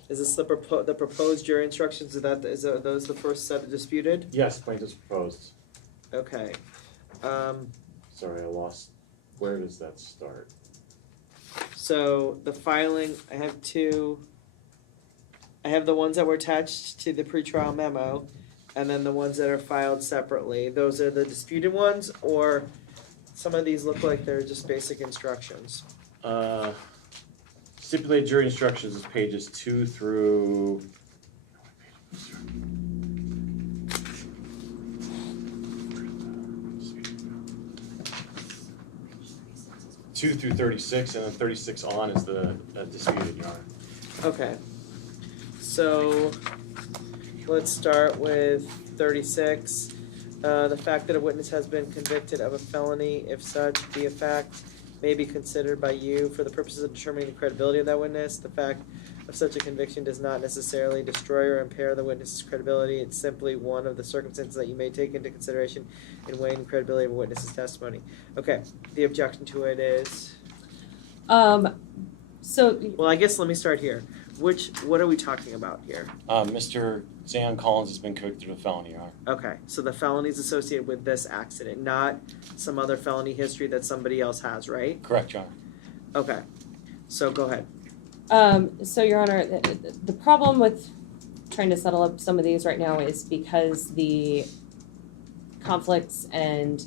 Is this the proposed jury instructions, are those the first set disputed? Yes, plaintiffs proposed. Okay. Sorry, I lost. Where does that start? So the filing, I have two. I have the ones that were attached to the pretrial memo, and then the ones that are filed separately. Those are the disputed ones, or some of these look like they're just basic instructions. Stipulated jury instructions is pages 2 through. 2 through 36, and then 36 on is the disputed, Your Honor. Okay. So let's start with 36. The fact that a witness has been convicted of a felony, if such be a fact, may be considered by you for the purposes of determining the credibility of that witness. The fact of such a conviction does not necessarily destroy or impair the witness's credibility. It's simply one of the circumstances that you may take into consideration in weighing the credibility of a witness's testimony. Okay, the objection to it is? So, Well, I guess let me start here. What are we talking about here? Mr. Zaon Collins has been convicted of a felony, Your Honor. Okay, so the felony is associated with this accident, not some other felony history that somebody else has, right? Correct, Your Honor. Okay, so go ahead. so Your Honor, the problem with trying to settle up some of these right now is because the conflicts and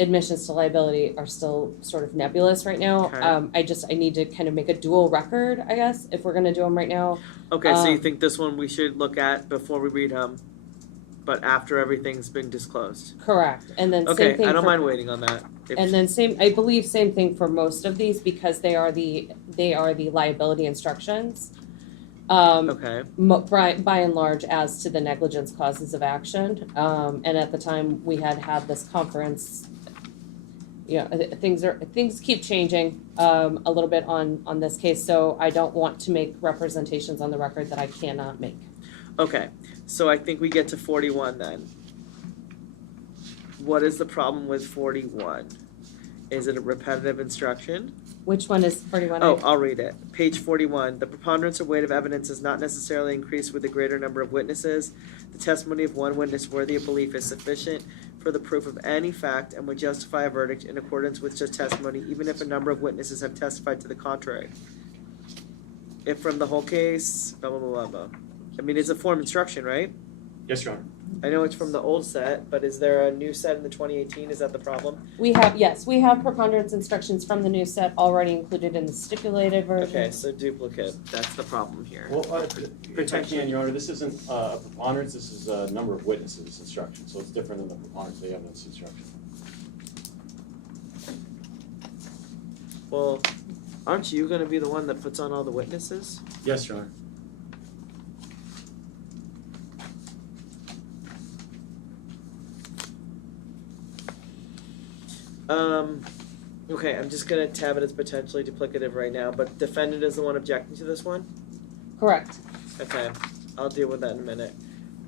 admissions to liability are still sort of nebulous right now. Okay. I need to kind of make a dual record, I guess, if we're gonna do them right now. Okay, so you think this one we should look at before we read them, but after everything's been disclosed? Correct, and then same Okay, thing I don't for- mind waiting on that. And then I believe same thing for most of these because they are the liability instructions. Okay, By and large, as to the negligence causes of action. And at the time we had this conference, you know, things keep changing a little bit on this case, so I don't want to make representations on the record that I cannot make. okay, so I think we get to 41 then. What is the problem with 41? Is it a repetitive instruction? Which one is 41? Oh, I'll read it. Page 41. The preponderance or weight of evidence is not necessarily increased with a greater number of witnesses. The testimony of one witness worthy of belief is sufficient for the proof of any fact and would justify a verdict in accordance with such testimony, even if a number of witnesses have testified to the contrary. If from the whole case, blah, blah, blah, blah. I mean, it's a form instruction, right? Yes, Your Honor. I know it's from the old set, but is there a new set in the 2018? Is that the problem? We have preponderance instructions from the new set already included in the stipulated version. Okay, so duplicate. That's the problem here. Well, if I can, Your Honor, this isn't a preponderance, this is a number of witnesses instruction, so it's different than the preponderance of the evidence instruction. Well, aren't you gonna be the one that puts on all the witnesses? Yes, Your Honor. Okay, I'm just gonna tab it as potentially duplicative right now, but defendant is the one objecting to this one? Correct. Okay, I'll deal with that in a minute.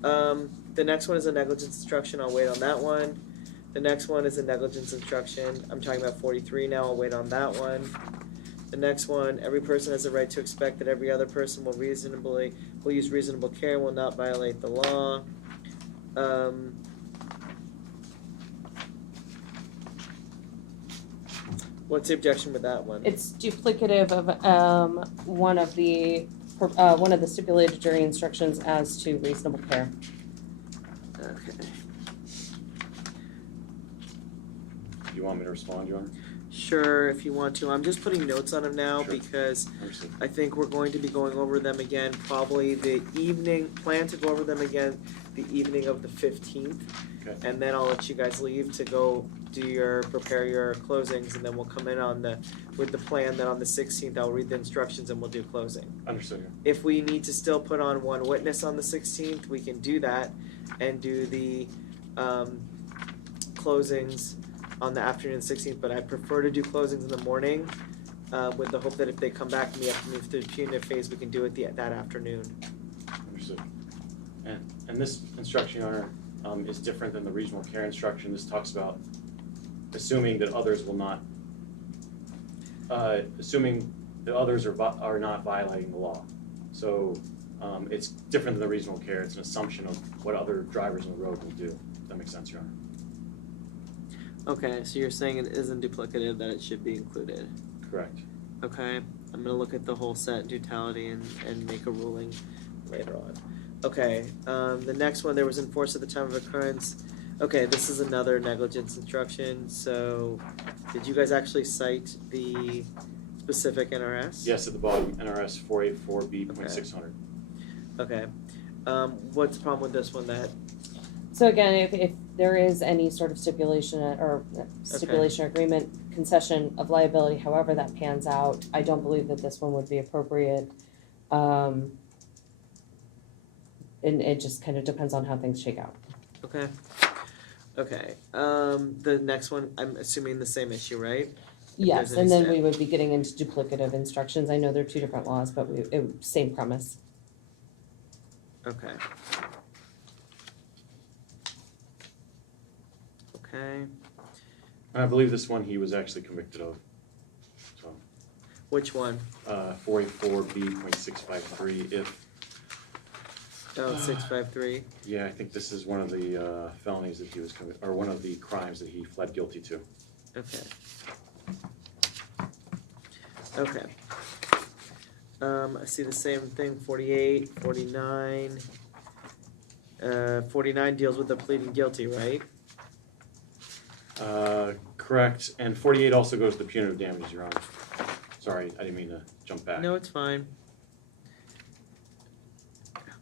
The next one is a negligence instruction, I'll wait on that one. The next one is a negligence instruction, I'm talking about 43 now, I'll wait on that one. The next one, every person has a right to expect that every other person will use reasonable care and will not violate the law. What's the objection with that one? It's duplicative of one of the stipulated jury instructions as to reasonable care. Okay. Do you want me to respond, Your Honor? Sure, if you want to. I'm just putting notes on them now Sure. because Understood. I think we're going to be going over them again probably plan to go over them again the evening of the 15th. Okay. And then I'll let you guys leave to go prepare your closings, and then we'll come in with the plan that on the 16th I'll read the instructions and we'll do closing. Understood, Your Honor. If we need to still put on one witness on the 16th, we can do that and do the closings on the afternoon of the 16th, but I prefer to do closings in the morning with the hope that if they come back and we have to move through the punitive phase, we can do it that afternoon. Understood. And this instruction, Your Honor, is different than the regional care instruction. This talks about assuming that others will not, assuming the others are not violating the law. So it's different than the reasonable care. It's an assumption of what other drivers on the road will do. Does that make sense, Your Honor? Okay, so you're saying it isn't duplicative, that it should be included. Correct. Okay, I'm gonna look at the whole set in totality and make a ruling later on. Okay, the next one, there was enforced at the time of occurrence. Okay, this is another negligence instruction, so did you guys actually cite the specific NRS? Yes, at the bottom, NRS 484B.600. Okay, what's the problem with this one that, So again, if there is any sort of stipulation or stipulation agreement, concession of liability, however that pans out, I don't believe that this one would be appropriate. And it just kind of depends on how things shake out. okay, okay, the next one, I'm assuming the same issue, right? Yes, there's and any then we would be getting into duplicative instructions. I know they're two different laws, but same premise. Okay. Okay, And I believe this one he was actually convicted of. So which one? 484B.653 if, Oh, 653. yeah, I think this is one of the felonies that he was or one of the crimes that he pled guilty to. Okay. Okay. I see the same thing, 48, 49. 49 deals with the pleading guilty, right? Correct, and 48 also goes to punitive damages, Your Honor. Sorry, I didn't mean to jump back. No, it's fine. Okay.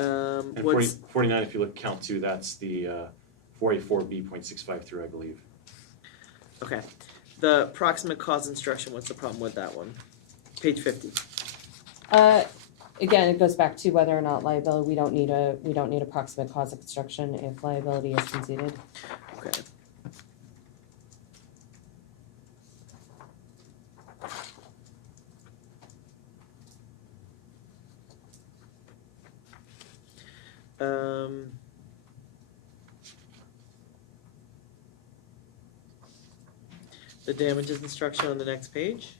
And What's 49, if you look count two, that's the 484B.653, I believe. okay? The proximate cause instruction. What's the problem with that one? Page 50. Again, it goes back to whether or not liability, we don't need a proximate cause of construction if liability is conceded. Okay. The damages instruction on the next page.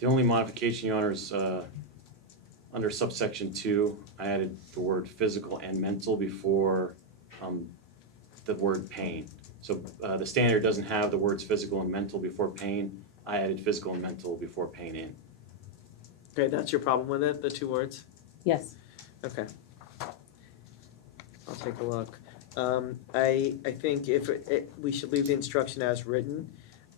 The only modification, Your Honor, is under subsection 2, I added the word physical and mental before the word pain. So the standard doesn't have the words physical and mental before pain. I added physical and mental before pain in. Okay, that's your problem with it, the two words? Yes. Okay. I'll take a look. I think we should leave the instruction as written,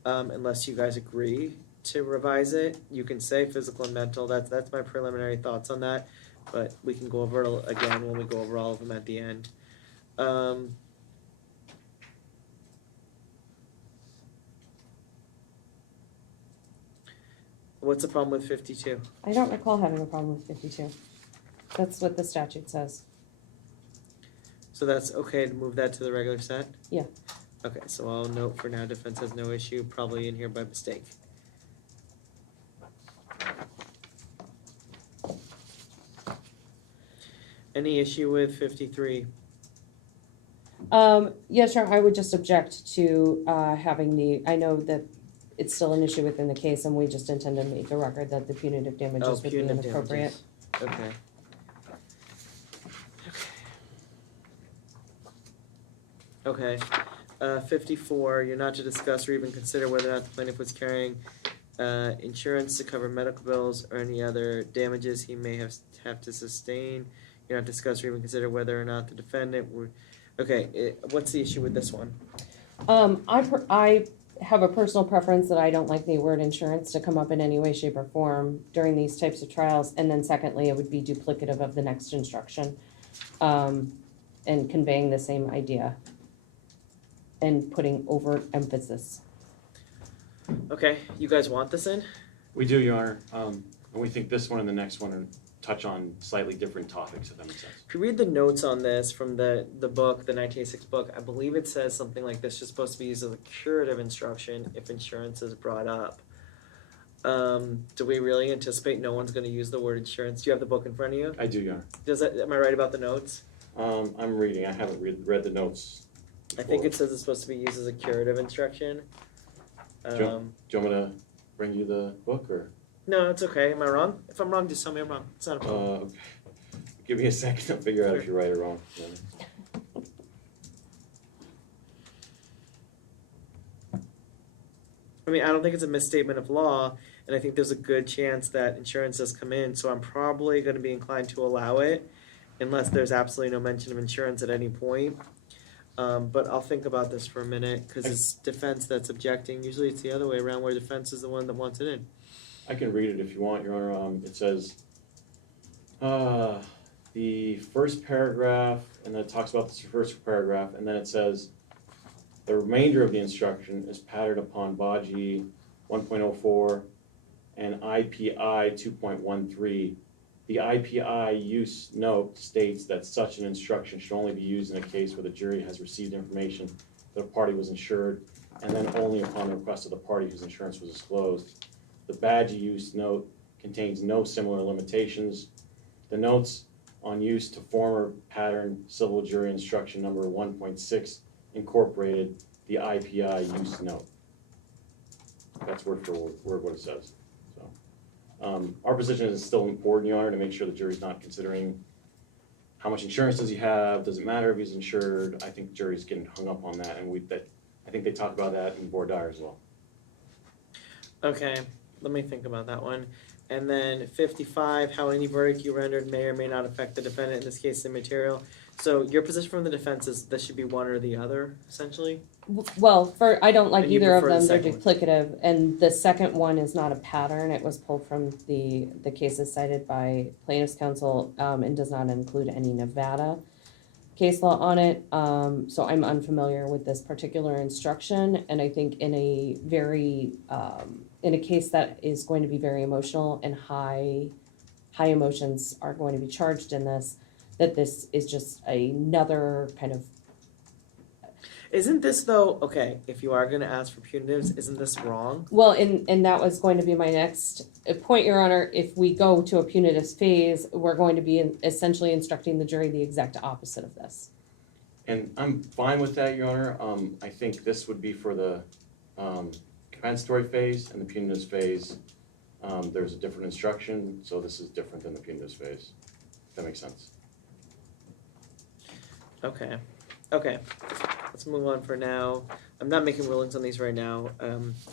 unless you guys agree to revise it. You can say physical and mental, that's my preliminary thoughts on that, but we can go over it again when we go over all of them at the end. What's the problem with 52? I don't recall having a problem with 52. That's what the statute says. So that's okay to move that to the regular set? Yeah. Okay, so I'll note for now defense has no issue, probably in here by mistake. Any issue with 53? Yes, sir, I would just object to having I know that it's still an issue within the case, and we just intend to make a record that the punitive damages would be inappropriate. Okay. Okay, 54, you're not to discuss or even consider whether or not the plaintiff was carrying insurance to cover medical bills or any other damages he may have to sustain. You're not to discuss or even consider whether or not the defendant would, okay, what's the issue with this one? I have a personal preference that I don't like the word insurance to come up in any way, shape, or form during these types of trials, and then secondly, it would be duplicative of the next instruction, and conveying the same idea and putting overt emphasis. Okay, you guys want this in? We do, Your Honor, and we think this one and the next one touch on slightly different topics, if that makes sense. If you read the notes on this from the book, the 1986 book, I believe it says something like this is supposed to be used as a curative instruction if insurance is brought up. Do we really anticipate no one's going to use the word insurance? Do you have the book in front of you? I do, Your Am I right about the notes? Honor. I'm reading. I haven't read the notes I think before. it says it's supposed to be used as a curative instruction. Do you want me to bring you the book, or? No, it's okay. Am I wrong? If I'm wrong, just tell me I'm wrong. It's not a problem. Give me a second to figure out if you're right or wrong. I mean, I don't think it's a misstatement of law, and I think there's a good chance that insurance does come in, so I'm probably gonna be inclined to allow it unless there's absolutely no mention of insurance at any point. But I'll think about this for a minute, cause it's defense that's objecting. Usually it's the other way around where defense is the one that wants it in. I can read it if you want, Your Honor. It says, the first paragraph, and then it talks about the first paragraph, and then it says, the remainder of the instruction is patterned upon Baji 1.04 and IPI 2.13. The IPI use note states that such an instruction should only be used in a case where the jury has received information that a party was insured, and then only upon the request of the party whose insurance was disclosed. The Baji use note contains no similar limitations. The notes on use to former pattern civil jury instruction number 1.6 incorporated the IPI use note. That's word for word what it says. So, our position is still important, Your Honor, to make sure the jury's not considering how much insurance does he have, does it matter if he's insured. I think the jury's getting hung up on that, and I think they talk about that in voir dire as well. Okay, let me think about that one. And then 55, how any verdict you rendered may or may not affect the defendant, in this case immaterial. So your position from the defense is this should be one or the other, essentially? Well, I don't like And you either of prefer the them, they're second duplicative, and the second one is not a pattern, it was pulled from the cases cited by plaintiff's counsel, and does not include any Nevada case law on it, so I'm unfamiliar with this particular instruction, and I think in a very, in a case that is going to be very emotional and high emotions are going to be charged in this, that this is just another kind of. Isn't this though, okay, if you are gonna ask for punitives, isn't this wrong? Well, and that was going to be my next point, Your Honor. If we go to a punitive phase, we're going to be essentially instructing the jury the exact opposite of this. And I'm fine with that, Your Honor. I think this would be for the compensatory phase, and the punitive phase, there's a different instruction, so this is different than the punitive phase. If that makes sense. Okay, let's move on for now. I'm not making rulings on these right now,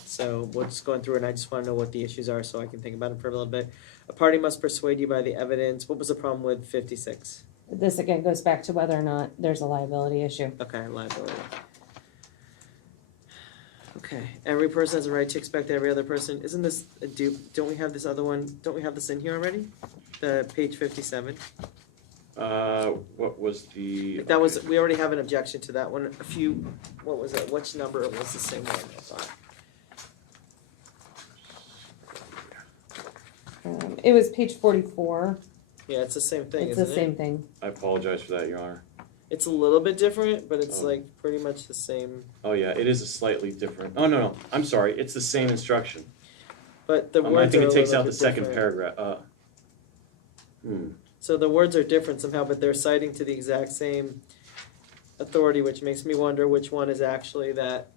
so we're just going through it, and I just wanna know what the issues are so I can think about it for a little bit. A party must persuade you by the evidence. What was the problem with 56? This again goes back to whether or not there's a liability issue. Okay, liability. Okay, every person has a right to expect that every other person, isn't this a dupe? Don't we have this other one, don't we have this in here already? The page 57? What was the? That was, we already have an objection to that one. A few, what was it? Which number was the same one? I thought. It was page 44. Yeah, it's the same thing, It's isn't the it? same thing. I apologize for that, Your Honor. It's a little bit different, but it's Oh. like pretty much the same. Oh, yeah, it is a slightly different, oh, no, I'm sorry, it's the same instruction. But the I words think are it a takes little out the bit second different. paragraph, So the words are different somehow, but they're citing to the exact same authority, which makes me wonder which one is actually that.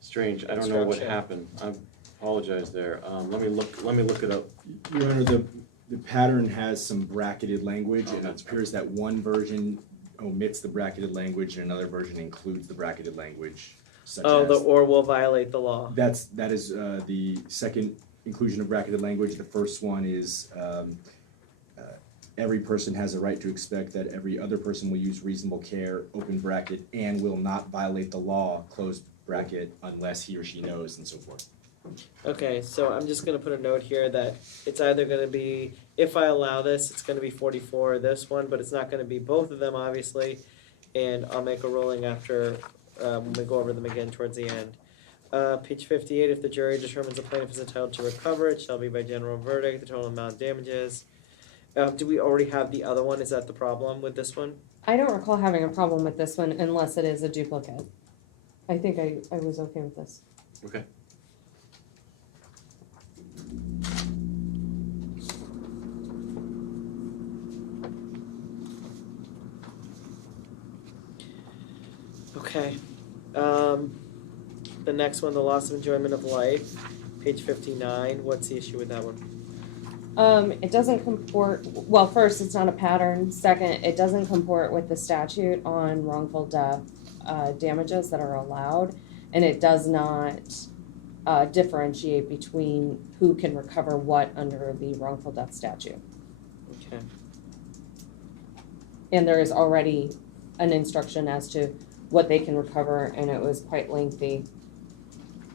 strange, I don't know what Instruction. happened, I apologize there, let me look it up. Your Honor, the pattern has some bracketed language, Oh, and it that's appears that one version omits the bracketed language and another version includes the bracketed language, such Oh, the as. or will violate the law. That is the second inclusion of bracketed language. The first one is every person has a right to expect that every other person will use reasonable care, open bracket, and will not violate the law, close bracket, unless he or she knows, and so forth. Okay, so I'm just gonna put a note here that it's either gonna be, if I allow this, it's gonna be 44 or this one, but it's not gonna be both of them, obviously. And I'll make a ruling after, when we go over them again towards the end. Page 58, if the jury determines the plaintiff is entitled to recover, it shall be by general verdict, the total amount of damages. Do we already have the other one? Is that the problem with this one? I don't recall having a problem with this one unless it is a duplicate. I think I was okay with this. Okay. Okay. The next one, the loss of enjoyment of life. Page 59, what's the issue with that one? It doesn't comport, well, first, it's not a pattern. Second, it doesn't comport with the statute on wrongful death, damages that are allowed. And it does not, differentiate between who can recover what under the wrongful death statute. Okay. And there is already an instruction as to what they can recover, and it was quite lengthy,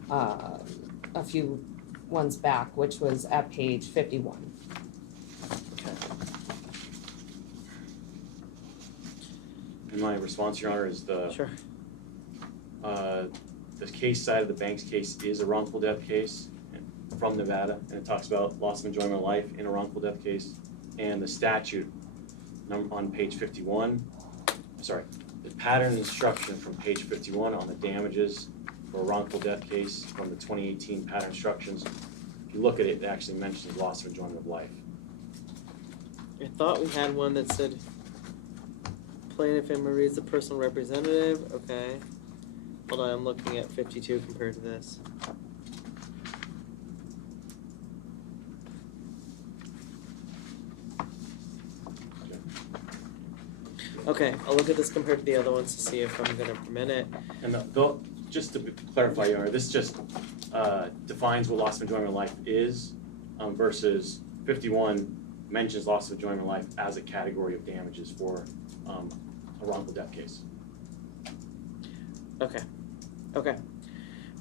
a few ones back, which was at page 51. And my response, Your Honor, is Sure. The case side of the bank's case is a wrongful death case from Nevada, and it talks about loss of enjoyment of life in a wrongful death case. And the statute on page 51, the pattern instruction from page 51 on the damages for a wrongful death case from the 2018 pattern instructions, if you look at it, it actually mentions loss of enjoyment of life. I thought we had one that said plaintiff and Marie is the personal representative. Okay. Hold on, I'm looking at 52 compared to this. Okay, I'll look at this compared to the other ones to see if I'm gonna permit it. And just to clarify, Your Honor, this just defines what loss of enjoyment of life is versus 51 mentions loss of enjoyment of life as a category of damages for a wrongful death case. Okay.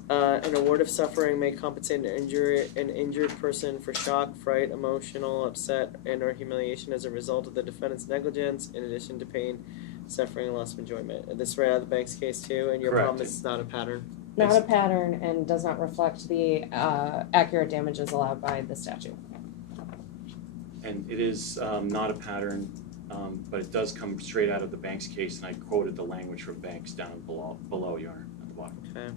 An award of suffering may compensate an injured person for shock, fright, emotional upset, and/or humiliation as a result of the defendant's negligence, in addition to pain, suffering, and loss of enjoyment. This right out of the bank's case too, and your Correct. promise is not a pattern. Not a pattern and does not reflect the accurate damages allowed by the statute. And it is not a pattern, but it does come straight out of the bank's case, and I quoted the language from banks down below, Your Honor, at the bottom. Okay.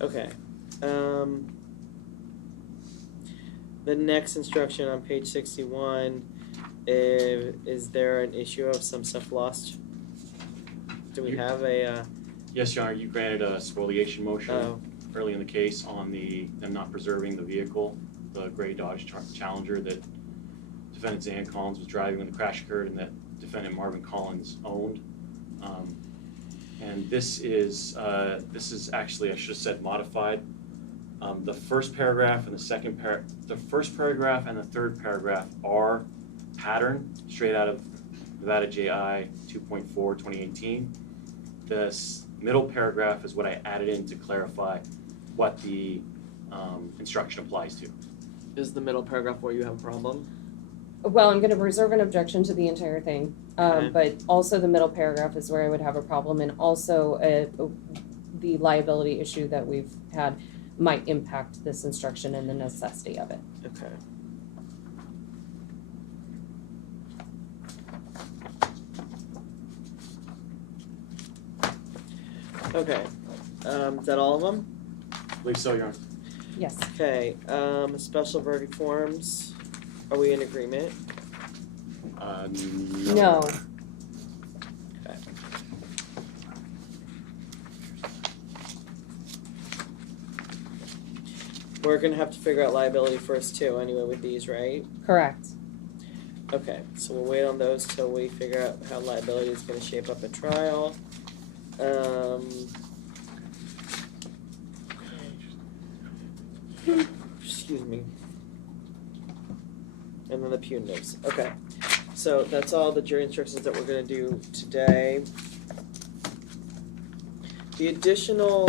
Okay. The next instruction on page 61, is there an issue of some stuff lost? Do we have a, Yes, Your Honor, you granted a spoliation motion oh, early in the case on them not preserving the vehicle, the gray Dodge Challenger that defendant Zaon Collins was driving when the crash occurred and that defendant Marvin Collins owned. And this is actually, I should have said modified. The first paragraph and the first paragraph and the third paragraph are pattern straight out of Nevada JI 2.4 2018. This middle paragraph is what I added in to clarify what the instruction applies to. is the middle paragraph where you have a problem? Well, I'm gonna reserve an objection to the entire thing, Okay. but also the middle paragraph is where I would have a problem, and also the liability issue that we've had might impact this instruction and the necessity of it. Okay. Okay, is that all of them? I believe so, Your Honor. Yes. Okay, special verdict forms, are we in agreement? No. Okay. We're gonna have to figure out liability first too, anyway, with these, right? Correct. Okay, so we'll wait on those till we figure out how liability is gonna shape up at trial. Excuse me. And then the punitives. Okay, so that's all the jury instructions that we're gonna do today. The additional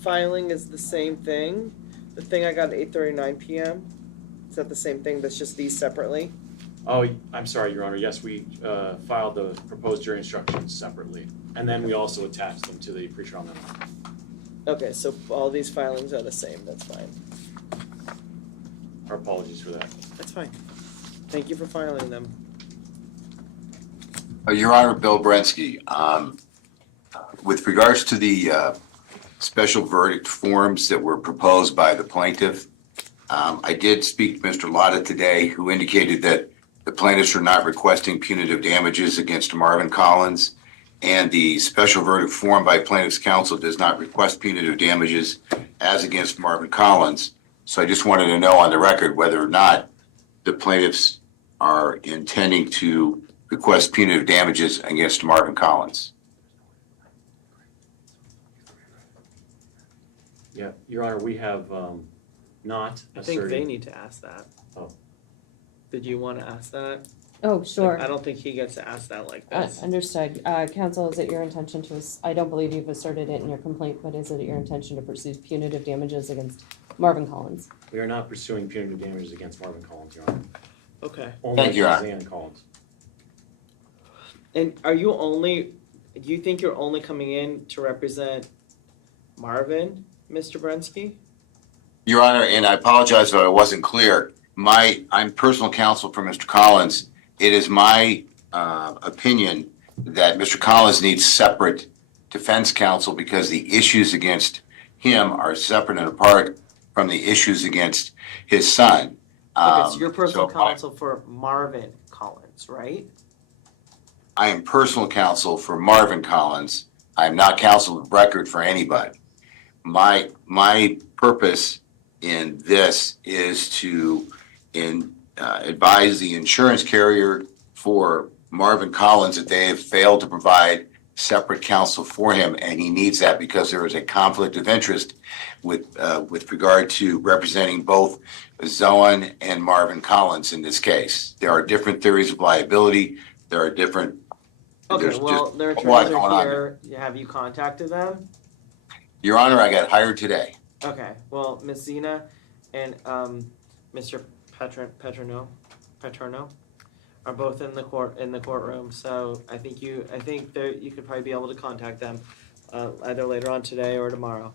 filing is the same thing. The thing I got at 8:39 p.m. Is that the same thing? That's just these separately? Oh, I'm sorry, Your Honor. Yes, we filed the proposed jury instructions separately, and then we also attached them to the pretrial memo. Okay, so all these filings are the same. That's fine. Our apologies for that. That's fine. Thank you for filing them. Your Honor, Bill Brensky, with regards to the special verdict forms that were proposed by the plaintiff, I did speak to Mr. Ladah today, who indicated that the plaintiffs are not requesting punitive damages against Marvin Collins, and the special verdict form by plaintiff's counsel does not request punitive damages as against Marvin Collins. So I just wanted to know on the record whether or not the plaintiffs are intending to request punitive damages against Marvin Collins. Yeah, Your Honor, we have not I think they asserted, need to ask that. Oh. Did you want to ask that? Oh, sure. Like, I don't think he gets to ask that like this. Understood. Counsel, is it your intention to, I don't believe you've asserted it in your complaint, but is it your intention to pursue punitive damages against Marvin Collins? we are not pursuing punitive damages against Marvin Collins, Your Honor. Okay. Only Thank you, Your Honor. Zaon Collins. And are you only, do you think you're only coming in to represent Marvin, Mr. Brensky? Your Honor, and I apologize if I wasn't clear. I'm personal counsel for Mr. Collins. It is my opinion that Mr. Collins needs separate defense counsel because the issues against him are separate and apart from the issues against his son. Okay, so you're personal so counsel for Marvin Collins, right? I am personal counsel for Marvin Collins. I am not counsel of record for anybody. My purpose in this is to advise the insurance carrier for Marvin Collins that they have failed to provide separate counsel for him, and he needs that because there is a conflict of interest with regard to representing both Zaon and Marvin Collins in this case. There are different theories of liability. There are different. Okay, there's well, just their a lot attorneys going are on here. Have you contacted them? Your Honor, I got hired today. Okay, well, Ms. Zinna and Mr. Paterno are both in the courtroom, so I think you could probably be able to contact them either later on today or tomorrow.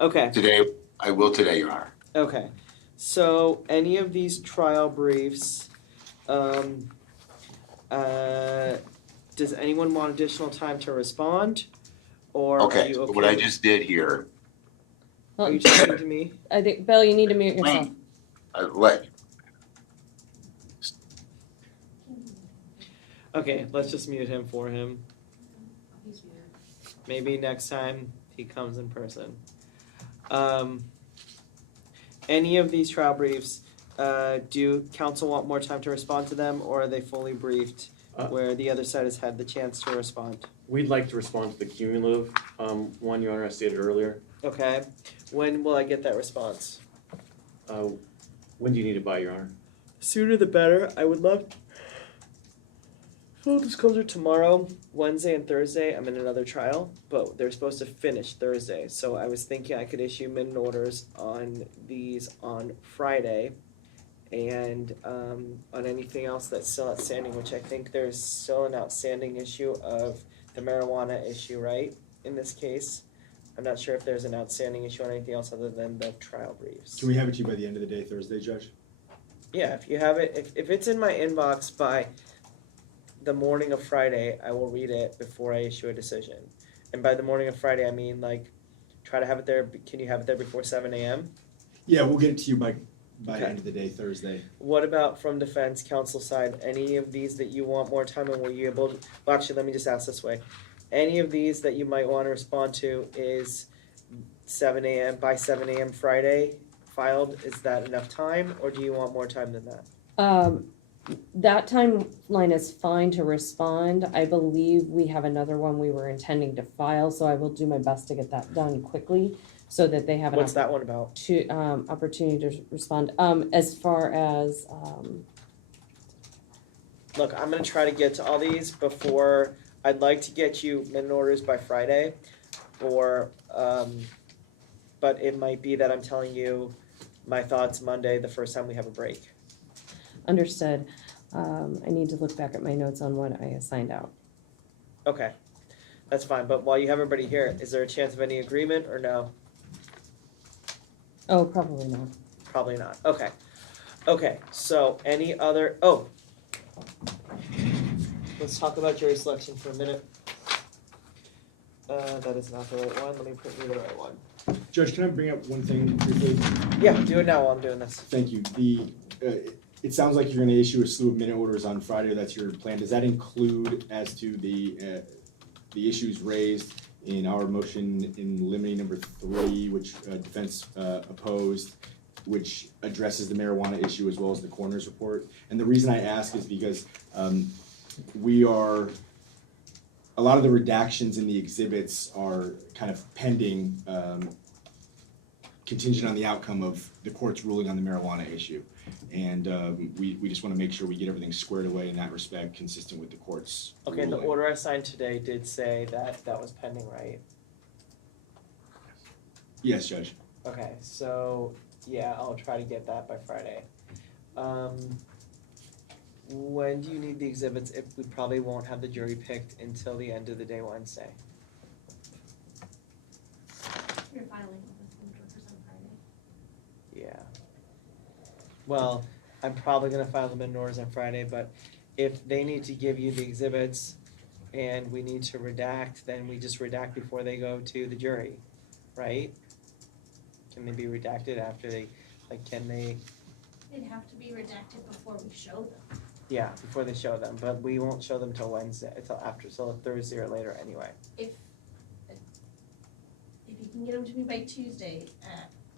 Okay. Today, I will today, Your Honor. Okay, so any of these trial briefs, does anyone want additional time to respond? Or are Okay, you so okay? what I just did here, Are you talking to me? I think, Bill, you need to mute yourself. Okay, let's just mute him for him. Maybe next time he comes in person. Any of these trial briefs, do counsel want more time to respond to them, or are they fully briefed where the other side has had the chance to respond? We'd like to respond to the cumulative one, Your Honor, I stated earlier. Okay, when will I get that response? When do you need it by, Your Honor? Sooner the better. I would love full disclosure tomorrow, Wednesday and Thursday. I'm in another trial, but they're supposed to finish Thursday. So I was thinking I could issue minute orders on these on Friday, and on anything else that's still outstanding, which I think there's still an outstanding issue of the marijuana issue, right? In this case, I'm not sure if there's an outstanding issue on anything else other than the trial briefs. Can we have it to you by the end of the day, Thursday, Judge? Yeah, if you have it, if it's in my inbox by the morning of Friday, I will read it before I issue a decision. And by the morning of Friday, I mean like, try to have it there, can you have it there before 7 a.m.? Yeah, we'll get it to you by Okay. the end of the day, Thursday. What about from defense counsel side, any of these that you want more time and will you able to, well actually, let me just ask this way. Any of these that you might want to respond to is 7 a.m., by 7 a.m. Friday filed, is that enough time, or do you want more time than that? That timeline is fine to respond. I believe we have another one we were intending to file, so I will do my best to get that done quickly so that they have an What's that one about? opportunity to respond. As far as, Look, I'm gonna try to get to all these before, I'd like to get you minute orders by Friday, or, but it might be that I'm telling you my thoughts Monday, the first time we have a break. understood, I need to look back at my notes on what I assigned out. Okay, that's fine, but while you have everybody here, is there a chance of any agreement or no? Oh, probably not. Probably not, okay. Okay, so any other, let's talk about jury selection for a minute. That is not the right one, let me print you the right one. Judge, can I bring up one thing briefly? Yeah, do it now while I'm doing this. Thank you. It sounds like you're gonna issue a slew of minute orders on Friday, that's your plan. Does that include as to the issues raised in our motion in limine number 3, which defense opposed, which addresses the marijuana issue as well as the coroner's report? And the reason I ask is because a lot of the redactions in the exhibits are kind of pending, contingent on the outcome of the court's ruling on the marijuana issue. And we just want to make sure we get everything squared away in that respect, consistent with the court's Okay, ruling. the order I signed today did say that that was pending, right? Yes, Judge. Okay, so, yeah, I'll try to get that by Friday. When do you need the exhibits? If we probably won't have the jury picked until the end of the day Wednesday. You're filing with us on Friday. Yeah. Well, I'm probably gonna file them in orders on Friday, but if they need to give you the exhibits and we need to redact, then we just redact before they go to the jury, right? Can they be redacted after they, can they, They'd have to be redacted before we show them. yeah, before they show them, but we won't show them till Wednesday, till Thursday or later anyway. If you can get them to me by Tuesday,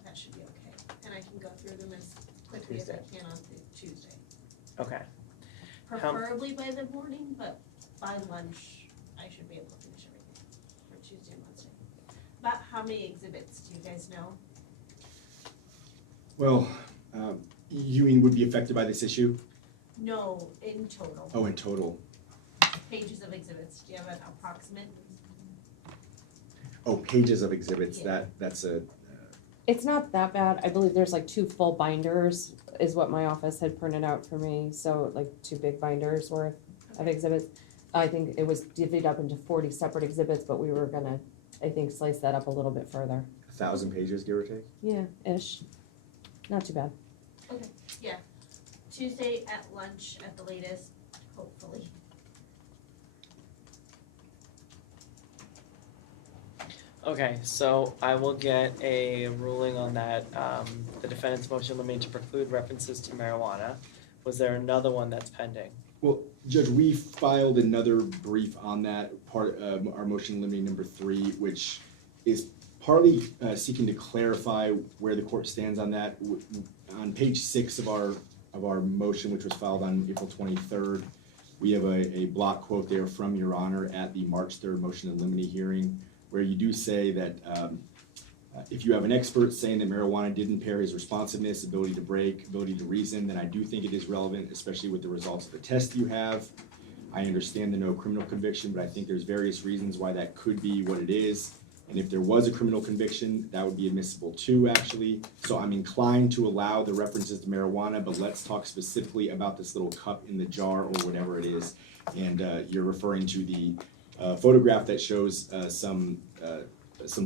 that should be okay. And I can go through them as quickly as I can on Tuesday. Okay, Preferably by the morning, but by lunch, I should be able to finish everything for Tuesday and Wednesday. About how many exhibits do you guys know? Well, you mean would be affected by this issue? No, in total, Oh, in total. pages of exhibits. Do you have an approximate? Oh, pages of exhibits, Yeah. that's a, It's not that bad. I believe there's like 2 full binders is what my office had printed out for me. So like 2 big binders worth of exhibits. I think it was divvied up into 40 separate exhibits, but we were gonna, I think, slice that up a little bit further. 1,000 pages, give or take? Yeah, ish. Not too bad. Tuesday at lunch at the latest, hopefully. okay, so I will get a ruling on that, the defendant's motion limiting to preclude references to marijuana. Was there another one that's pending? Well, Judge, we filed another brief on that part, our motion limiting number 3, which is partly seeking to clarify where the court stands on that. On page 6 of our motion, which was filed on April 23rd, we have a block quote there from Your Honor at the March 3rd motion in limine hearing, where you do say that if you have an expert saying that marijuana did impair his responsiveness, ability to break, ability to reason, then I do think it is relevant, especially with the results of the test you have. I understand the no criminal conviction, but I think there's various reasons why that could be what it is. And if there was a criminal conviction, that would be admissible too, actually. So I'm inclined to allow the references to marijuana, but let's talk specifically about this little cup in the jar or whatever it is. And you're referring to the photograph that shows some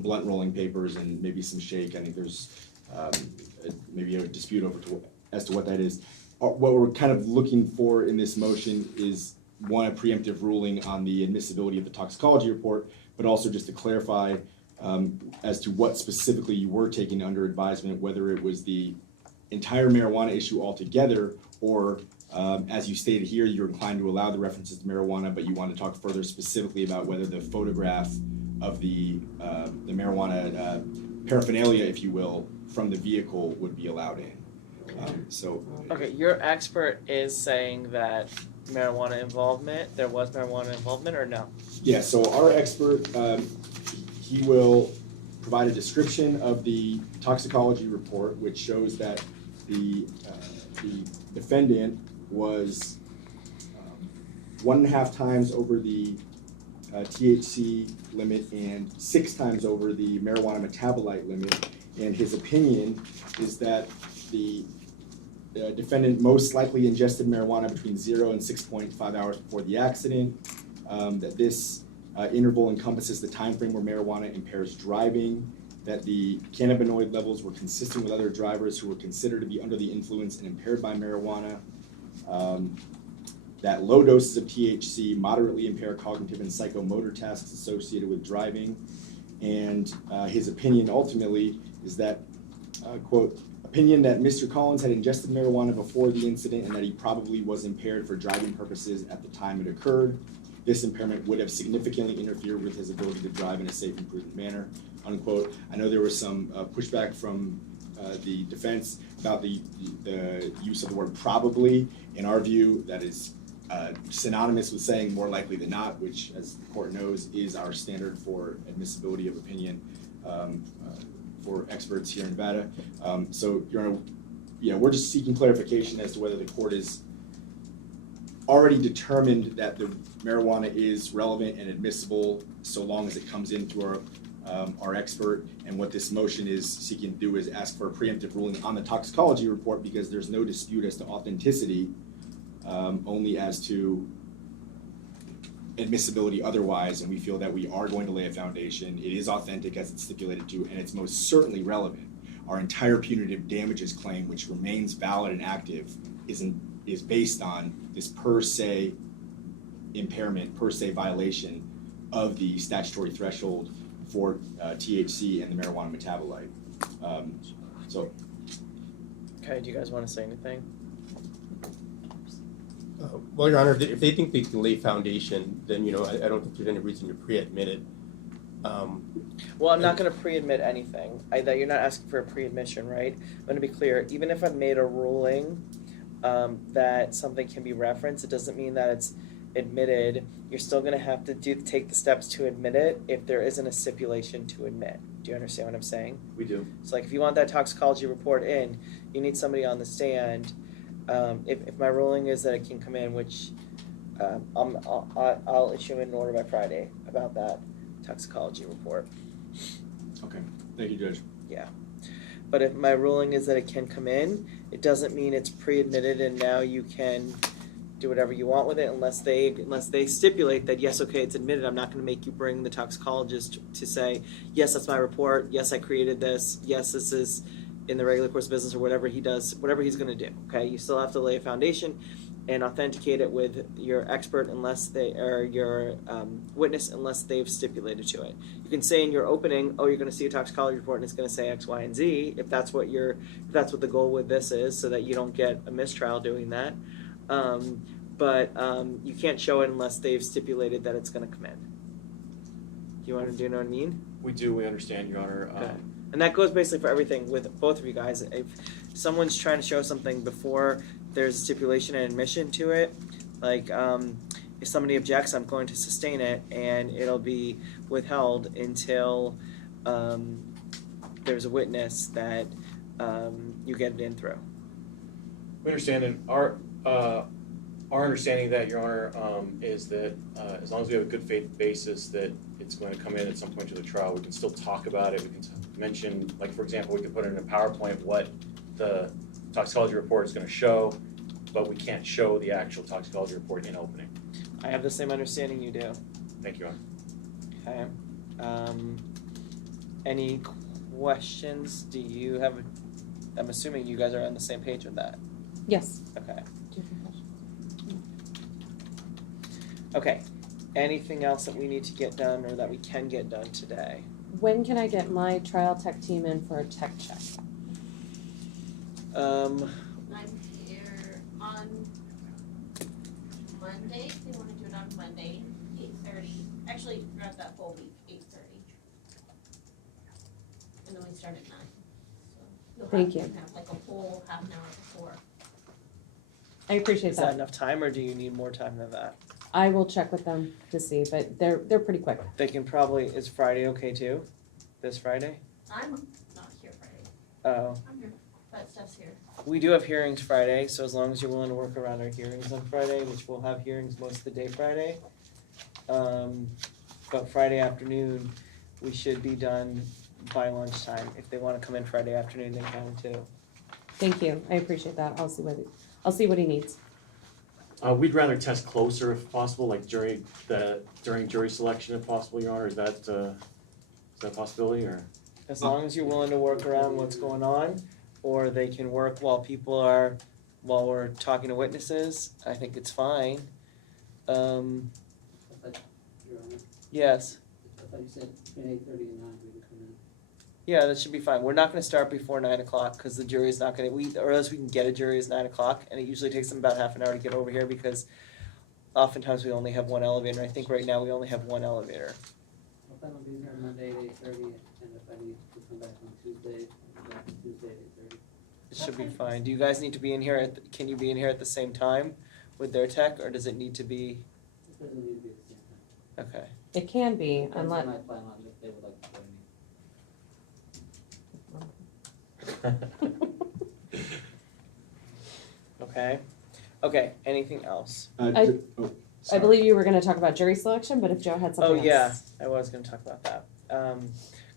blunt rolling papers and maybe some shake. I think there's maybe a dispute as to what that is. What we're kind of looking for in this motion is, one, a preemptive ruling on the admissibility of the toxicology report, but also just to clarify as to what specifically you were taking under advisement, whether it was the entire marijuana issue altogether, or as you stated here, you're inclined to allow the references to marijuana, but you want to talk further specifically about whether the photograph of the marijuana paraphernalia, if you will, from the vehicle would be allowed in. Okay, your expert is saying that there was marijuana involvement or no? Yeah, so our expert, he will provide a description of the toxicology report, which shows that the defendant was 1.5 times over the THC limit and 6 times over the marijuana metabolite limit. And his opinion is that the defendant most likely ingested marijuana between 0 and 6.5 hours before the accident, that this interval encompasses the time frame where marijuana impairs driving, that the cannabinoid levels were consistent with other drivers who were considered to be under the influence and impaired by marijuana, that low doses of THC moderately impair cognitive and psychomotor tasks associated with driving, and his opinion ultimately is that, quote, Opinion that Mr. Collins had ingested marijuana before the incident and that he probably was impaired for driving purposes at the time it occurred. This impairment would have significantly interfered with his ability to drive in a safe and prudent manner, unquote. I know there was some pushback from the defense about the use of the word probably. In our view, that is synonymous with saying more likely than not, which, as the court knows, is our standard for admissibility of opinion for experts here in Nevada. So, Your Honor, we're just seeking clarification as to whether the court is already determined that the marijuana is relevant and admissible so long as it comes in through our expert, and what this motion is seeking to do is ask for a preemptive ruling on the toxicology report because there's no dispute as to authenticity, only as to admissibility otherwise, and we feel that we are going to lay a foundation. It is authentic as it's stipulated to, and it's most certainly relevant. Our entire punitive damages claim, which remains valid and active, is based on this per se impairment, per se violation of the statutory threshold for THC and the marijuana metabolite. Okay, do you guys want to say anything? Well, Your Honor, if they think they can lay foundation, then, I don't think there's any reason to pre-admit it. Well, I'm not going to pre-admit anything. That you're not asking for a pre-admission, right? I'm going to be clear. Even if I've made a ruling that something can be referenced, it doesn't mean that it's admitted. You're still going to have to take the steps to admit it if there isn't a stipulation to admit. Do you understand what I'm saying? We do. So, like, if you want that toxicology report in, you need somebody on the stand. If my ruling is that it can come in, which I'll issue an order by Friday about that toxicology report. Okay, thank you, Judge. Yeah. But if my ruling is that it can come in, it doesn't mean it's pre-admitted and now you can do whatever you want with it unless they stipulate that, yes, okay, it's admitted. I'm not going to make you bring the toxicologist to say, yes, that's my report. Yes, I created this. Yes, this is in the regular course of business or whatever he does, whatever he's going to do. Okay, you still have to lay a foundation and authenticate it with your expert your witness unless they've stipulated to it. You can say in your opening, oh, you're going to see a toxicology report and it's going to say X, Y, and Z if that's what the goal with this is, so that you don't get a mistrial doing that. But you can't show it unless they've stipulated that it's going to come in. Do you know what I mean? We do. We understand, Your Honor. Okay. And that goes basically for everything with both of you guys. If someone's trying to show something before there's a stipulation and admission to it, like if somebody objects, I'm going to sustain it and it'll be withheld until there's a witness that you get it in through. We understand, and our understanding of that, Your Honor, is that as long as we have a good faith basis that it's going to come in at some point to the trial, we can still talk about it. We can mention, like, for example, we could put in a PowerPoint what the toxicology report is going to show, but we can't show the actual toxicology report in opening. I have the same understanding you do. Thank you, Your Honor. Okay. Any questions? Do you have? I'm assuming you guys are on the same page with that. Yes. Okay. Okay. Anything else that we need to get done or that we can get done today? When can I get my trial tech team in for a tech check? I'm here on Monday. They want to do it on Monday, 8:30. Actually, throughout that whole week, 8:30. And then we start at 9. So Thank you. have like a whole half an hour before. I appreciate Is that that. enough time or do you need more time than that? I will check with them to see, but they're pretty quick. They can probably, is Friday okay too? This Friday? I'm not here Friday. Oh. I'm here, but Steph's here. We do have hearings Friday, so as long as you're willing to work around our hearings on Friday, which we'll have hearings most of the day Friday. But Friday afternoon, we should be done by lunchtime. If they want to come in Friday afternoon, they can too. Thank you. I appreciate that. I'll see what he needs. We'd rather test closer if possible, like during jury selection if possible, Your Honor. Is that a possibility, or? As long as you're willing to work around what's going on, or they can work while we're talking to witnesses, I think it's fine. Your Honor, Yes. I thought you said between 8:30 and 9 we can come in. Yeah, that should be fine. We're not gonna start before 9 o'clock, cause the jury's not gonna, or else we can get a jury is 9 o'clock, and it usually takes them about half an hour to get over here, because oftentimes we only have one elevator. I think right now we only have one elevator. What time will be here Monday at 8:30, and if I need to come back on Tuesday, I'll be back on Tuesday at 8:30. It should be Okay. fine. Do you guys need to be in here can you be in here at the same time with their tech, or does it need to be, It doesn't need to be at the same time. okay. It can be, Depends unless, on my plan on if they would like to join me. Okay, okay, anything else? I Oh, I sorry. believe you were gonna talk about jury selection, but if Joe had Oh, something else. yeah, I was gonna talk about that.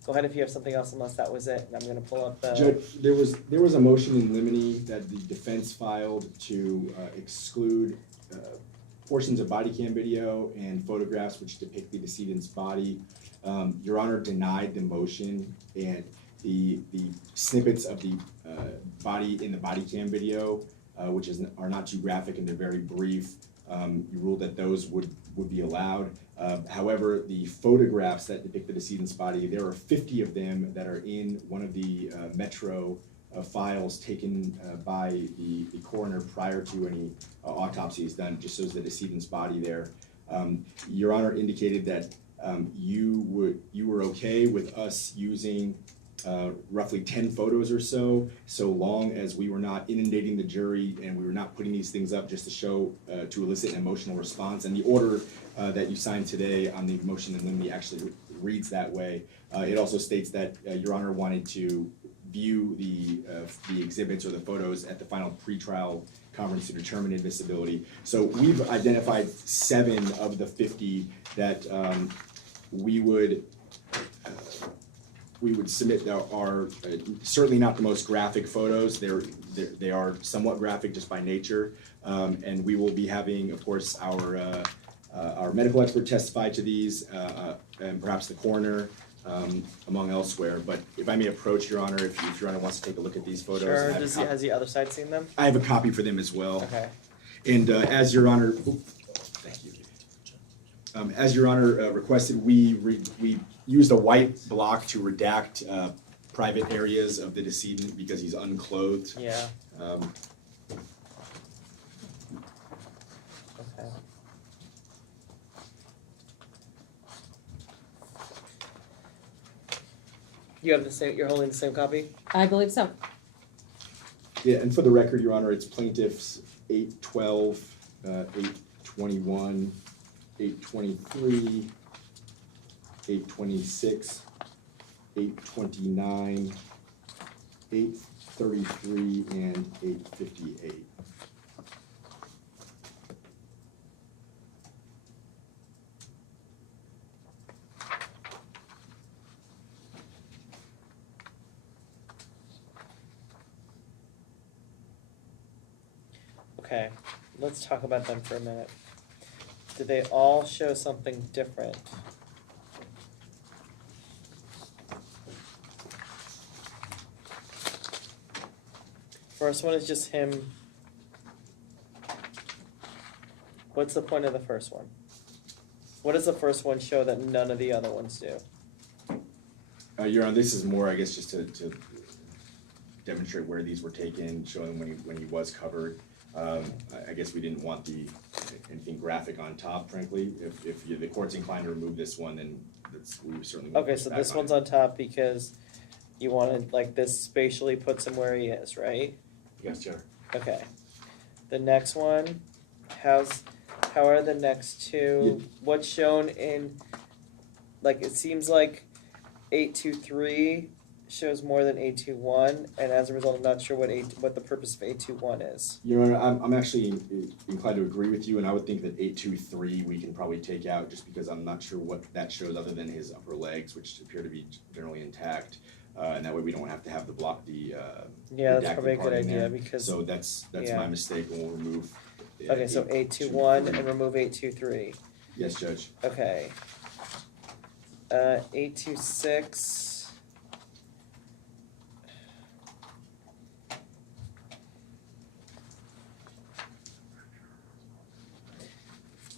Go ahead if you have something else, unless that was it, and I'm gonna pull up the, Judge, there was a motion in limine that the defense filed to exclude portions of body cam video and photographs which depict the decedent's body. Your Honor denied the motion, and the snippets of the body in the body cam video, which are not too graphic and they're very brief, you ruled that those would be allowed. However, the photographs that depict the decedent's body, there are 50 of them that are in one of the Metro files taken by the coroner prior to any autopsy is done, just shows the decedent's body there. Your Honor indicated that you were okay with us using roughly 10 photos or so long as we were not inundating the jury and we were not putting these things up just to show, to elicit an emotional response. And the order that you signed today on the motion in limine actually reads that way. It also states that Your Honor wanted to view the exhibits or the photos at the final pretrial conference to determine admissibility. So we've identified 7 of the 50 that we would submit that are certainly not the most graphic photos. They are somewhat graphic just by nature. And we will be having, of course, our medical expert testify to these, and perhaps the coroner, among elsewhere. But if I may approach, Your Honor, if Your Honor wants to take a look at these photos. sure, I have a copy- has the other side seen them? I have a copy for them as well. Okay, And as Your Honor, thank you. As Your Honor requested, we used a white block to redact private areas of the decedent because he's unclothed. yeah, Um, okay. You have the same, you're holding the same copy? I believe so. Yeah, and for the record, Your Honor, it's plaintiffs 812, 821, 823, 826, 829, 833, and 858. Okay, let's talk about them for a minute. Do they all show something different? First one is just him. What's the point of the first one? What does the first one show that none of the other ones do? Your Honor, this is more, I guess, just to demonstrate where these were taken, showing when he was covered. I guess we didn't want anything graphic on top, frankly. If the court's inclined to remove this one, then we certainly won't Okay, push so back this on one's it. on top because you wanted, like, this spatially puts him where he is, right? Yes, Chair. Okay. The next one, how are the next two? What's shown in, like, it seems like 823 shows more than 821, and as a result, I'm not sure what the purpose of 821 is. Your Honor, I'm actually inclined to agree with you, and I would think that 823 we can probably take out just because I'm not sure what that shows other than his upper legs, which appear to be generally intact. And that way we don't have to have Yeah, that's redacted probably a part good in there. idea because, So that's yeah. my mistake, and we'll remove. okay, so 821 and remove 823. Yes, Judge. Okay. 826.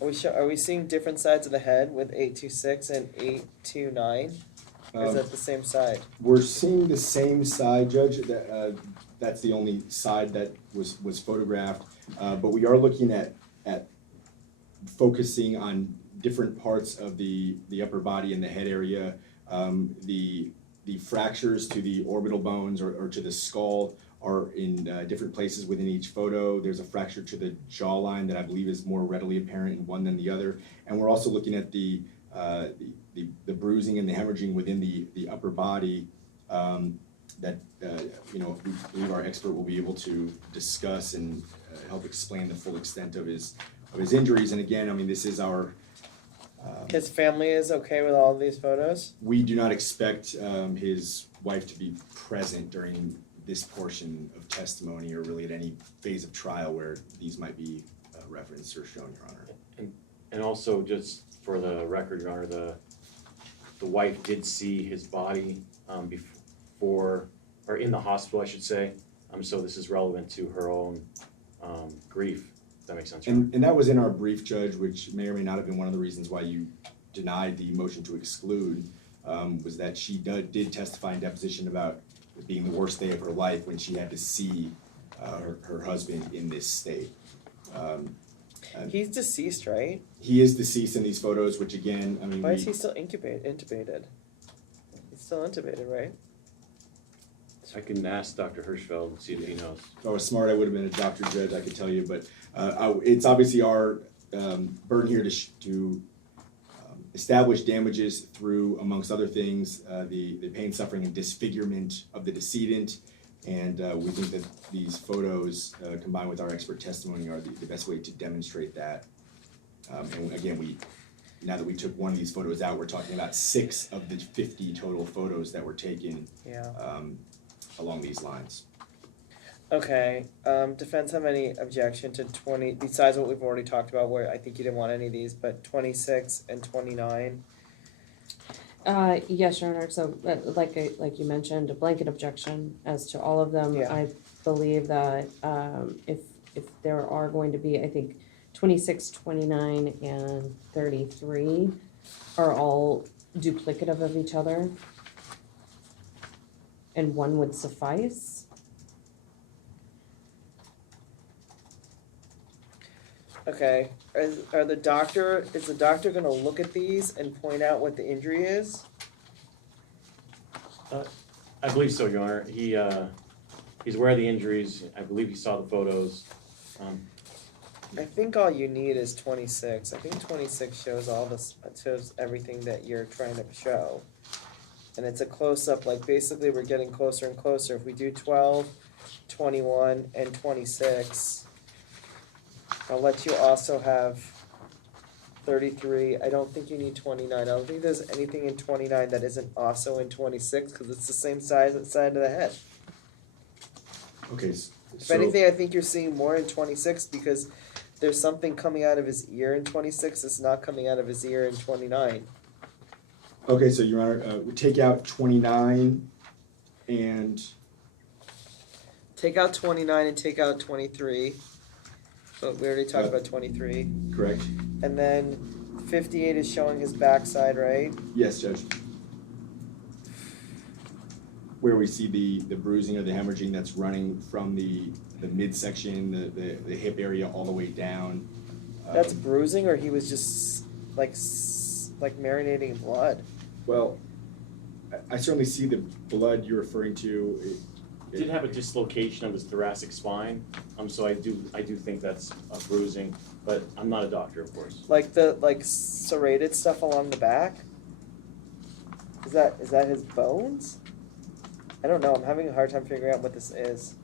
Are we seeing different sides of the head with 826 and 829? Or is that the same side? We're seeing the same side, Judge, that's the only side that was photographed. But we are looking at focusing on different parts of the upper body and the head area. The fractures to the orbital bones or to the skull are in different places within each photo. There's a fracture to the jawline that I believe is more readily apparent in one than the other. And we're also looking at the bruising and the hemorrhaging within the upper body that we believe our expert will be able to discuss and help explain the full extent of his injuries. And again, I mean, this is our His family is okay with all of these photos? we do not expect his wife to be present during this portion of testimony or really at any phase of trial where these might be referenced or shown, Your Honor. And also, just for the record, Your Honor, the wife did see his body before, or in the hospital, I should say. So this is relevant to her own grief. Does that make sense? Your Honor? And that was in our brief, Judge, which may or may not have been one of the reasons why you denied the motion to exclude, was that she did testify in deposition about it being the worst day of her life when she had to see her husband in this state. He's deceased, right? He is deceased in these photos, which again, I mean, Why is he still intubated? He's still intubated, right? I can ask Dr. Hirschfeld and see if he knows. if I was smart, I would have been a doctor, Judge, I could tell you, but it's obviously our burden here to establish damages through, amongst other things, the pain, suffering, and disfigurement of the decedent. And we think that these photos, combined with our expert testimony, are the best way to demonstrate that. And again, now that we took one of these photos out, we're talking about 6 of the 50 total photos that were taken along these lines. Okay, defense have any objection to 20, besides what we've already talked about, where I think you didn't want any of these, but 26 and 29? Yes, Your Honor, so like you mentioned, a blanket objection as to all of them. Yeah. I believe that if there are going to be, I think 26, 29, and 33 are all duplicative of each other, and one would suffice. Okay, is the doctor gonna look at these and point out what the injury is? I believe so, Your Honor. He's aware of the injuries. I believe he saw the photos. I think all you need is 26. I think 26 shows shows everything that you're trying to show. And it's a close-up, like basically we're getting closer and closer. If we do 12, 21, and 26, I'll let you also have 33. I don't think you need 29. I don't think there's anything in 29 that isn't also in 26 because it's the same size and side of the head. Okay, If anything, I think you're seeing more in 26 because there's something coming out of his ear in 26 that's not coming out of his ear in 29. Okay, so Your Honor, we take out 29 and Take out 29 and take out 23. But we already talked about 23. correct? And then 58 is showing his backside, right? Yes, Judge. Where we see the bruising or the hemorrhaging that's running from the midsection, the hip area all the way down. That's bruising, or he was just like marinating in blood? Well, I certainly see the blood you're referring to. He did have a dislocation of his thoracic spine, so I do think that's a bruising, but I'm not a doctor, of course. Like the serrated stuff along the back? Is that his bones? I don't know. I'm having a hard time figuring out what this is.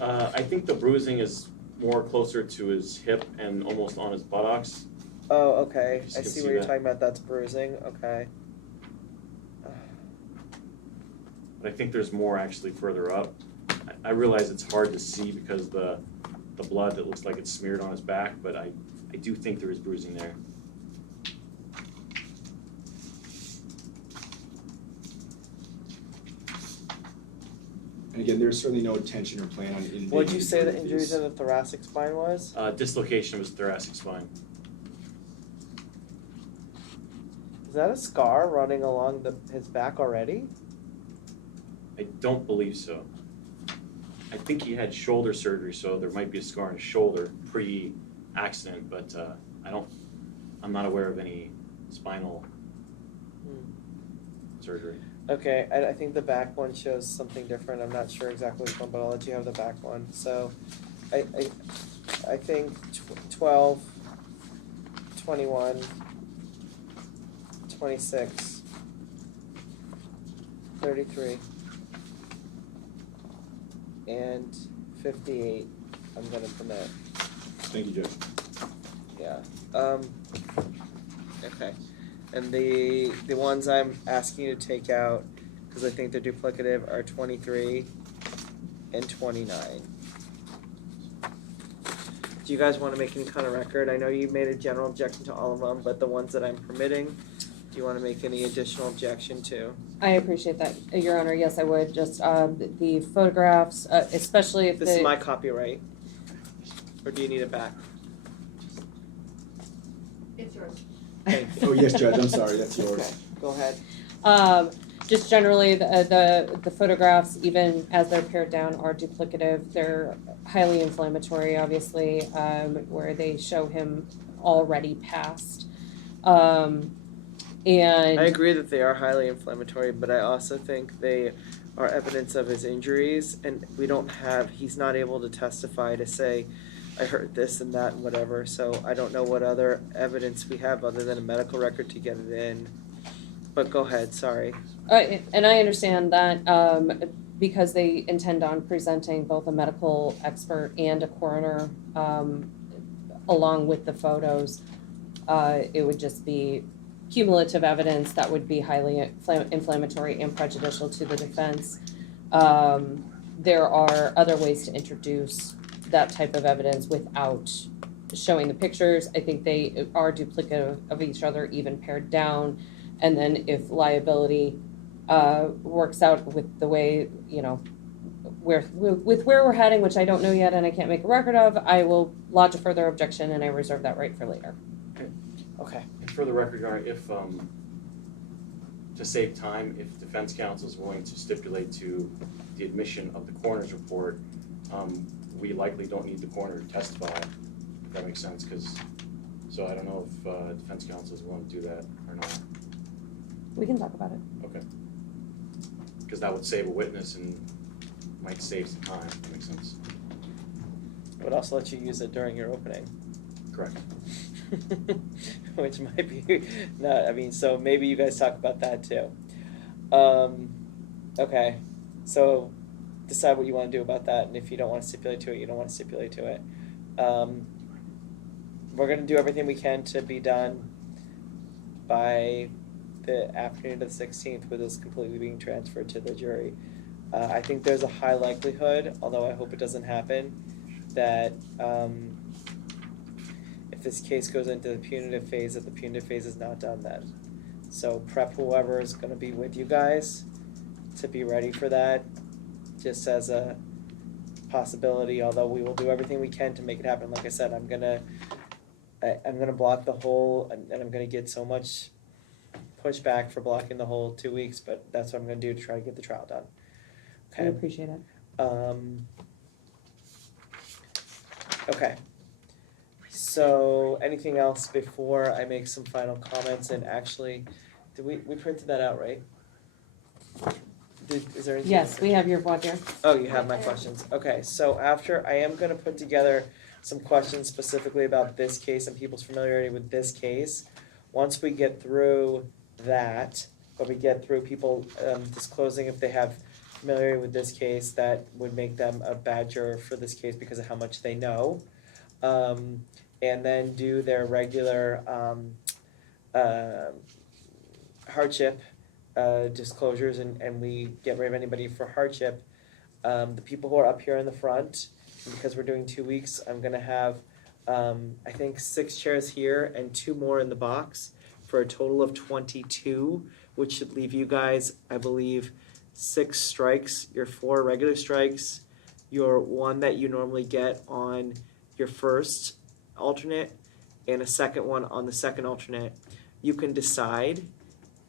I think the bruising is more closer to his hip and almost on his buttocks. Oh, okay. Just I can see see what you're that. talking about. That's bruising. Okay. But I think there's more actually further up. I realize it's hard to see because the blood that looks like it's smeared on his back, but I do think there is bruising there. And again, there's certainly no intention or plan on invading. What did you say the these. injuries in the thoracic spine was? Dislocation of his thoracic spine. Is that a scar running along his back already? I don't believe so. I think he had shoulder surgery, so there might be a scar on his shoulder pre-accident, but I'm not aware of any spinal surgery. Okay, I think the back one shows something different. I'm not sure exactly which one, but I'll let you have the back one. So, I think 12, 21, 26, 33, and 58, I'm gonna permit. Thank you, Judge. Yeah, okay. And the ones I'm asking you to take out, because I think they're duplicative, are 23 and 29. Do you guys want to make any kind of record? I know you made a general objection to all of them, but the ones that I'm permitting, do you want to make any additional objection to? I appreciate that, Your Honor. Yes, I would. Just the photographs, especially if This is my copyright. Or do you need it back? It's yours. Thank you. Oh, yes, Judge, I'm sorry, that's yours. Okay, go ahead. Just generally, the photographs, even as they're pared down, are duplicative. They're highly inflammatory, obviously, where they show him already passed. And I agree that they are highly inflammatory, but I also think they are evidence of his injuries, and he's not able to testify to say, I heard this and that and whatever, so I don't know what other evidence we have other than a medical record to get it in. But go ahead, sorry. and I understand that because they intend on presenting both a medical expert and a coroner along with the photos, it would just be cumulative evidence that would be highly inflammatory and prejudicial to the defense. There are other ways to introduce that type of evidence without showing the pictures. I think they are duplicative of each other, even pared down. And then if liability works out with the way, with where we're heading, which I don't know yet and I can't make a record of, I will lodge a further objection and I reserve that right for later. Okay. And for the record, Your Honor, if, to save time, if defense counsel is willing to stipulate to the admission of the coroner's report, we likely don't need the coroner to testify, if that makes sense, so I don't know if defense counsel is willing to do that or not. We can talk about it. Okay. Because that would save a witness and might save some time, if that makes sense. I would also let you use it during your opening. Correct. Which might be, so maybe you guys talk about that too. Okay, so decide what you want to do about that, and if you don't want to stipulate to it, you don't want to stipulate to it. We're going to do everything we can to be done by the afternoon of the 16th with this completely being transferred to the jury. I think there's a high likelihood, although I hope it doesn't happen, that if this case goes into the punitive phase, that the punitive phase is not done then. So prep whoever is going to be with you guys to be ready for that, just as a possibility, although we will do everything we can to make it happen. Like I said, I'm gonna block the whole, and I'm gonna get so much pushback for blocking the whole 2 weeks, but that's what I'm gonna do to try to get the trial done. I Okay. appreciate it. Okay. So anything else before I make some final comments? And actually, did we printed that out, right? Is there anything? Yes, we have your voir dire. Oh, you have my questions. Okay, so after, I am gonna put together some questions specifically about this case and people's familiarity with this case. Once we get through that, or we get through people disclosing if they have familiarity with this case, that would make them a bad juror for this case because of how much they know. And then do their regular hardship disclosures, and we get rid of anybody for hardship. The people who are up here in the front, because we're doing 2 weeks, I'm gonna have I think 6 chairs here and 2 more in the box for a total of 22, which should leave you guys, I believe, 6 strikes, your 4 regular strikes, your 1 that you normally get on your first alternate, and a second one on the second alternate. You can decide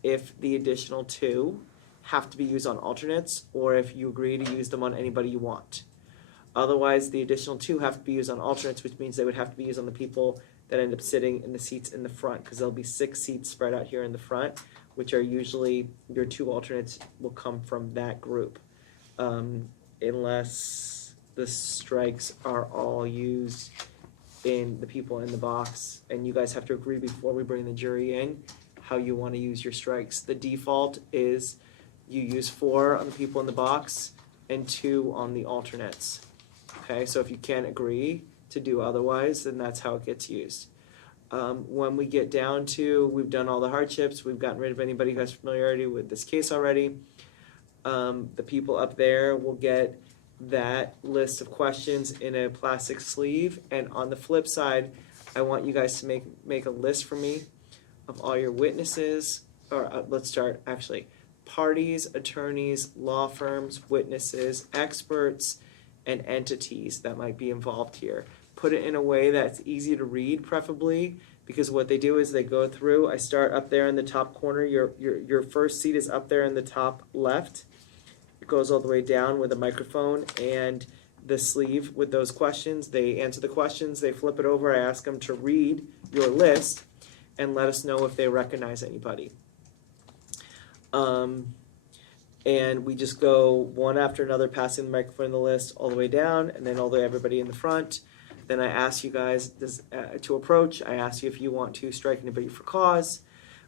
if the additional 2 have to be used on alternates, or if you agree to use them on anybody you want. Otherwise, the additional 2 have to be used on alternates, which means they would have to be used on the people that end up sitting in the seats in the front, because there'll be 6 seats spread out here in the front, which are usually your 2 alternates will come from that group, unless the strikes are all used in the people in the box, and you guys have to agree before we bring the jury in how you want to use your strikes. The default is you use 4 on the people in the box and 2 on the alternates. Okay, so if you can't agree to do otherwise, then that's how it gets used. When we get down to, we've done all the hardships, we've gotten rid of anybody who has familiarity with this case already, the people up there will get that list of questions in a plastic sleeve, and on the flip side, I want you guys to make a list for me of all your witnesses, or let's start actually, parties, attorneys, law firms, witnesses, experts, and entities that might be involved here. Put it in a way that's easy to read, preferably, because what they do is they go through, I start up there in the top corner, your first seat is up there in the top left. It goes all the way down with a microphone and the sleeve with those questions. They answer the questions, they flip it over, I ask them to read your list and let us know if they recognize anybody. And we just go one after another, passing the microphone in the list all the way down, and then all the way everybody in the front. Then I ask you guys to approach. I ask you if you want to strike anybody for cause.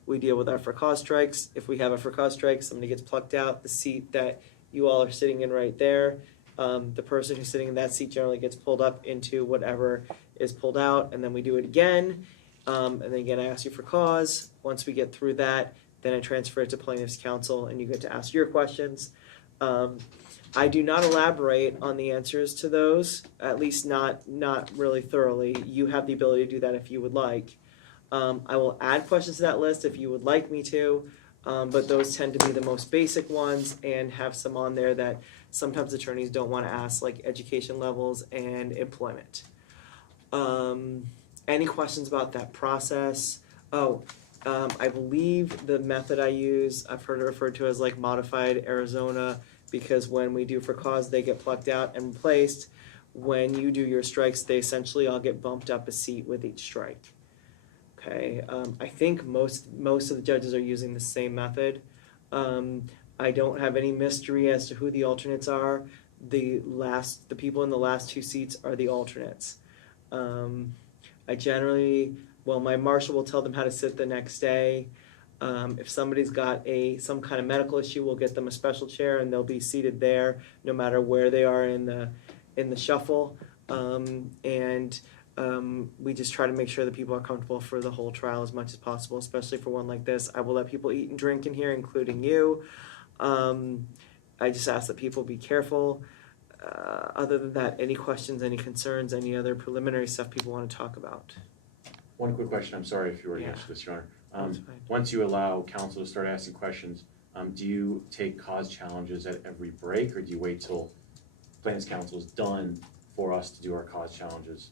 We deal with our for cause strikes. If we have a for cause strike, somebody gets plucked out. The seat that you all are sitting in right there, the person who's sitting in that seat generally gets pulled up into whatever is pulled out, and then we do it again. And then again, I ask you for cause. Once we get through that, then I transfer it to plaintiff's counsel, and you get to ask your questions. I do not elaborate on the answers to those, at least not really thoroughly. You have the ability to do that if you would like. I will add questions to that list if you would like me to, but those tend to be the most basic ones and have some on there that sometimes attorneys don't want to ask, like education levels and employment. Any questions about that process? I believe the method I use, I've heard it referred to as like modified Arizona, because when we do for cause, they get plucked out and replaced. When you do your strikes, they essentially all get bumped up a seat with each strike. Okay, I think most of the judges are using the same method. I don't have any mystery as to who the alternates are. The people in the last 2 seats are the alternates. I generally, my marshal will tell them how to sit the next day. If somebody's got some kind of medical issue, we'll get them a special chair and they'll be seated there no matter where they are in the shuffle. We just try to make sure that people are comfortable for the whole trial as much as possible, especially for one like this. I will let people eat and drink in here, including you. I just ask that people be careful. Other than that, any questions, any concerns, any other preliminary stuff people want to talk about? One quick question, I'm sorry if you already answered this, Your Honor. Once you allow counsel to start asking questions, do you take cause challenges at every break, or do you wait till plaintiff's counsel is done for us to do our cause challenges?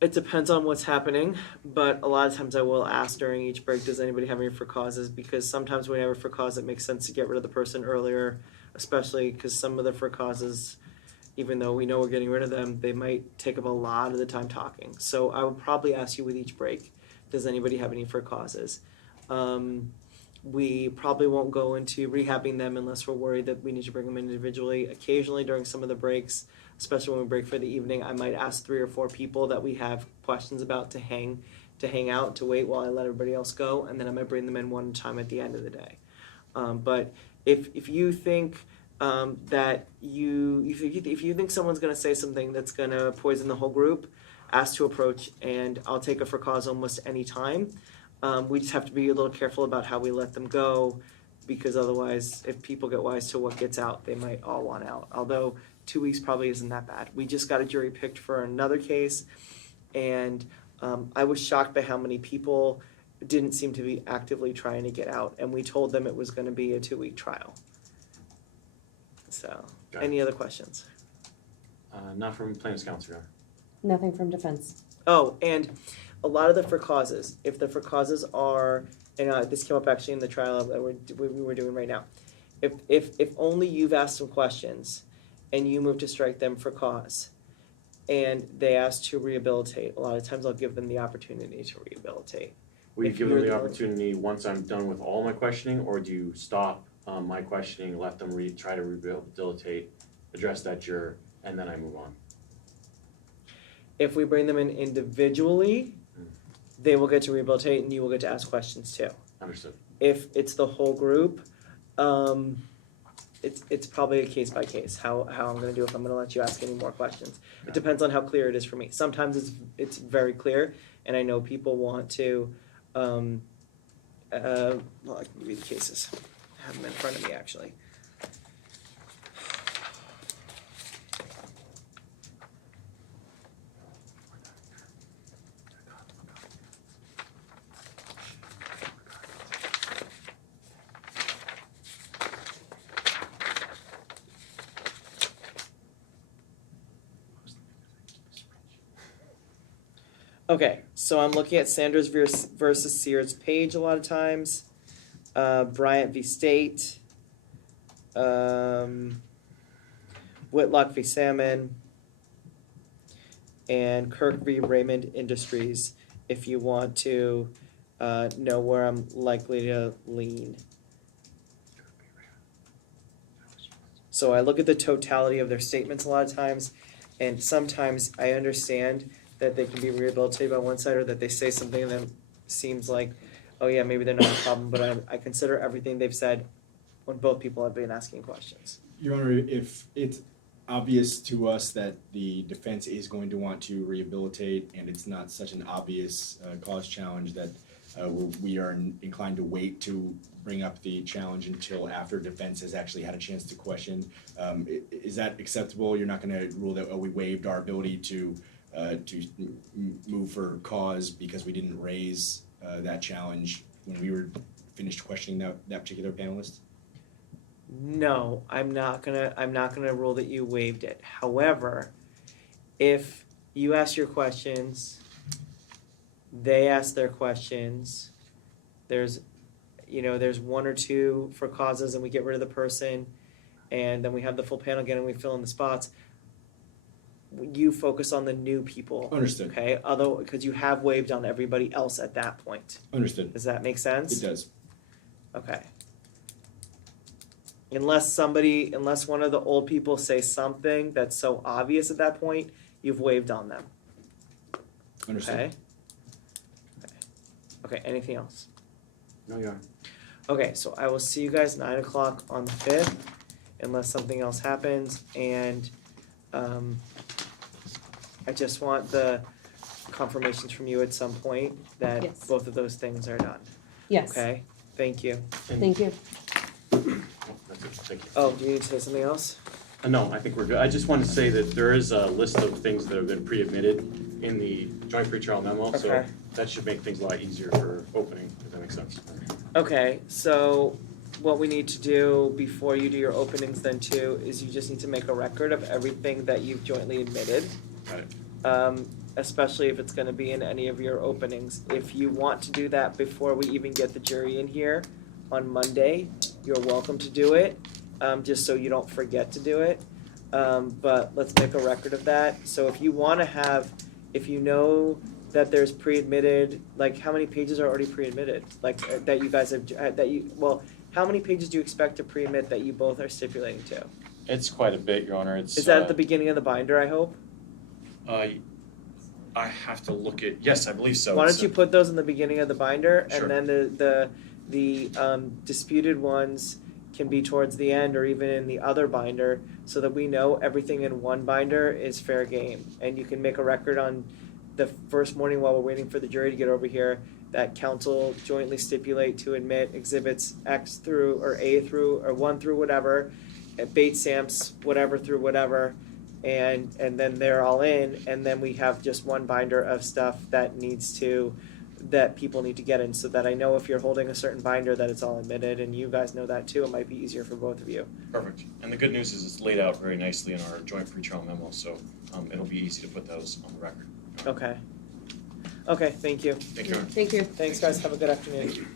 It depends on what's happening, but a lot of times I will ask during each break, does anybody have any for causes? Because sometimes when you have a for cause, it makes sense to get rid of the person earlier, especially because some of the for causes, even though we know we're getting rid of them, they might take up a lot of the time talking. So I would probably ask you with each break, does anybody have any for causes? We probably won't go into rehabbing them unless we're worried that we need to bring them in individually. Occasionally during some of the breaks, especially when we break for the evening, I might ask 3 or 4 people that we have questions about to hang out, to wait while I let everybody else go, and then I might bring them in one time at the end of the day. But if you think if you think someone's going to say something that's going to poison the whole group, ask to approach, and I'll take a for cause almost any time. We just have to be a little careful about how we let them go, because otherwise, if people get wise to what gets out, they might all want out. Although 2 weeks probably isn't that bad. We just got a jury picked for another case, and I was shocked by how many people didn't seem to be actively trying to get out, and we told them it was going to be a 2-week trial. So, any other questions? Not from plaintiff's counsel, Your Honor. Nothing from defense. Oh, and a lot of the for causes, if the for causes are, and this came up actually in the trial that we were doing right now. If only you've asked some questions and you move to strike them for cause and they ask to rehabilitate, a lot of times I'll give them the opportunity to rehabilitate. Will you If give them you're the the- opportunity once I'm done with all my questioning, or do you stop my questioning, let them try to rehabilitate, address that juror, and then I move on? If we bring them in individually, they will get to rehabilitate and you will get to ask questions too. Understood. If it's the whole group, it's probably a case by case, how I'm gonna do, if I'm gonna let you ask any more questions. It depends on how clear it is for me. Sometimes it's very clear, and I know people want to, well, I can give you the cases. I have them in front of me, actually. Okay, so I'm looking at Sanders versus Sears Page a lot of times, Bryant v. State, Whitlock v. Salmon, and Kirk v. Raymond Industries, if you want to know where I'm likely to lean. So I look at the totality of their statements a lot of times, and sometimes I understand that they can be rehabilitated by one side, or that they say something that seems like, oh yeah, maybe they're not a problem, but I consider everything they've said when both people have been asking questions. Your Honor, if it's obvious to us that the defense is going to want to rehabilitate and it's not such an obvious cause challenge, that we are inclined to wait to bring up the challenge until after defense has actually had a chance to question. Is that acceptable? You're not going to rule that we waived our ability to move for cause because we didn't raise that challenge when we were finished questioning that particular panelist? No, I'm not gonna rule that you waived it. However, if you ask your questions, they ask their questions, there's one or two for causes and we get rid of the person, and then we have the full panel again and we fill in the spots, you focus on the new people. Understood. Okay, because you have waived on everybody else at that point. Understood. Does that make sense? It does. Okay. Unless one of the old people say something that's so obvious at that point, you've waived on them. Understood. Okay, anything else? No, you are. Okay, so I will see you guys 9 o'clock on the 5th, unless something else happens, and I just want the confirmations from you at some point that Yes. both of those things are done. Yes, Okay, thank you. thank you. Oh, that's it. Thank you. Oh, do you need to say something else? No, I think we're good. I just wanted to say that there is a list of things that have been pre-admitted in the joint pretrial memo, so Okay. that should make things a lot easier for opening, if that makes sense. Okay, so what we need to do before you do your openings then too is you just need to make a record of everything that you've jointly admitted. Got it. Especially if it's gonna be in any of your openings. If you want to do that before we even get the jury in here on Monday, you're welcome to do it, just so you don't forget to do it. But let's make a record of that. So if you wanna have, if you know that there's pre-admitted, like how many pages are already pre-admitted? Like that you guys have, how many pages do you expect to pre-admit that you both are stipulating to? It's quite a bit, Your Honor. It's Is that at the beginning of the binder, I hope? I have to look at, yes, I believe so. Why It's, don't you put those in the beginning of the binder, Sure. and then the disputed ones can be towards the end or even in the other binder, so that we know everything in one binder is fair game. And you can make a record on the first morning while we're waiting for the jury to get over here, that counsel jointly stipulate to admit exhibits X through, or A through, or 1 through whatever, bait stamps, whatever through whatever, and then they're all in, and then we have just one binder of stuff that people need to get in, so that I know if you're holding a certain binder that it's all admitted, and you guys know that too. It might be easier for both of you. Perfect. And the good news is it's laid out very nicely in our joint pretrial memo, so it'll be easy to put those on the record. Okay. Okay, thank you. Thank you. Thank you. Thanks, guys. Have a good afternoon.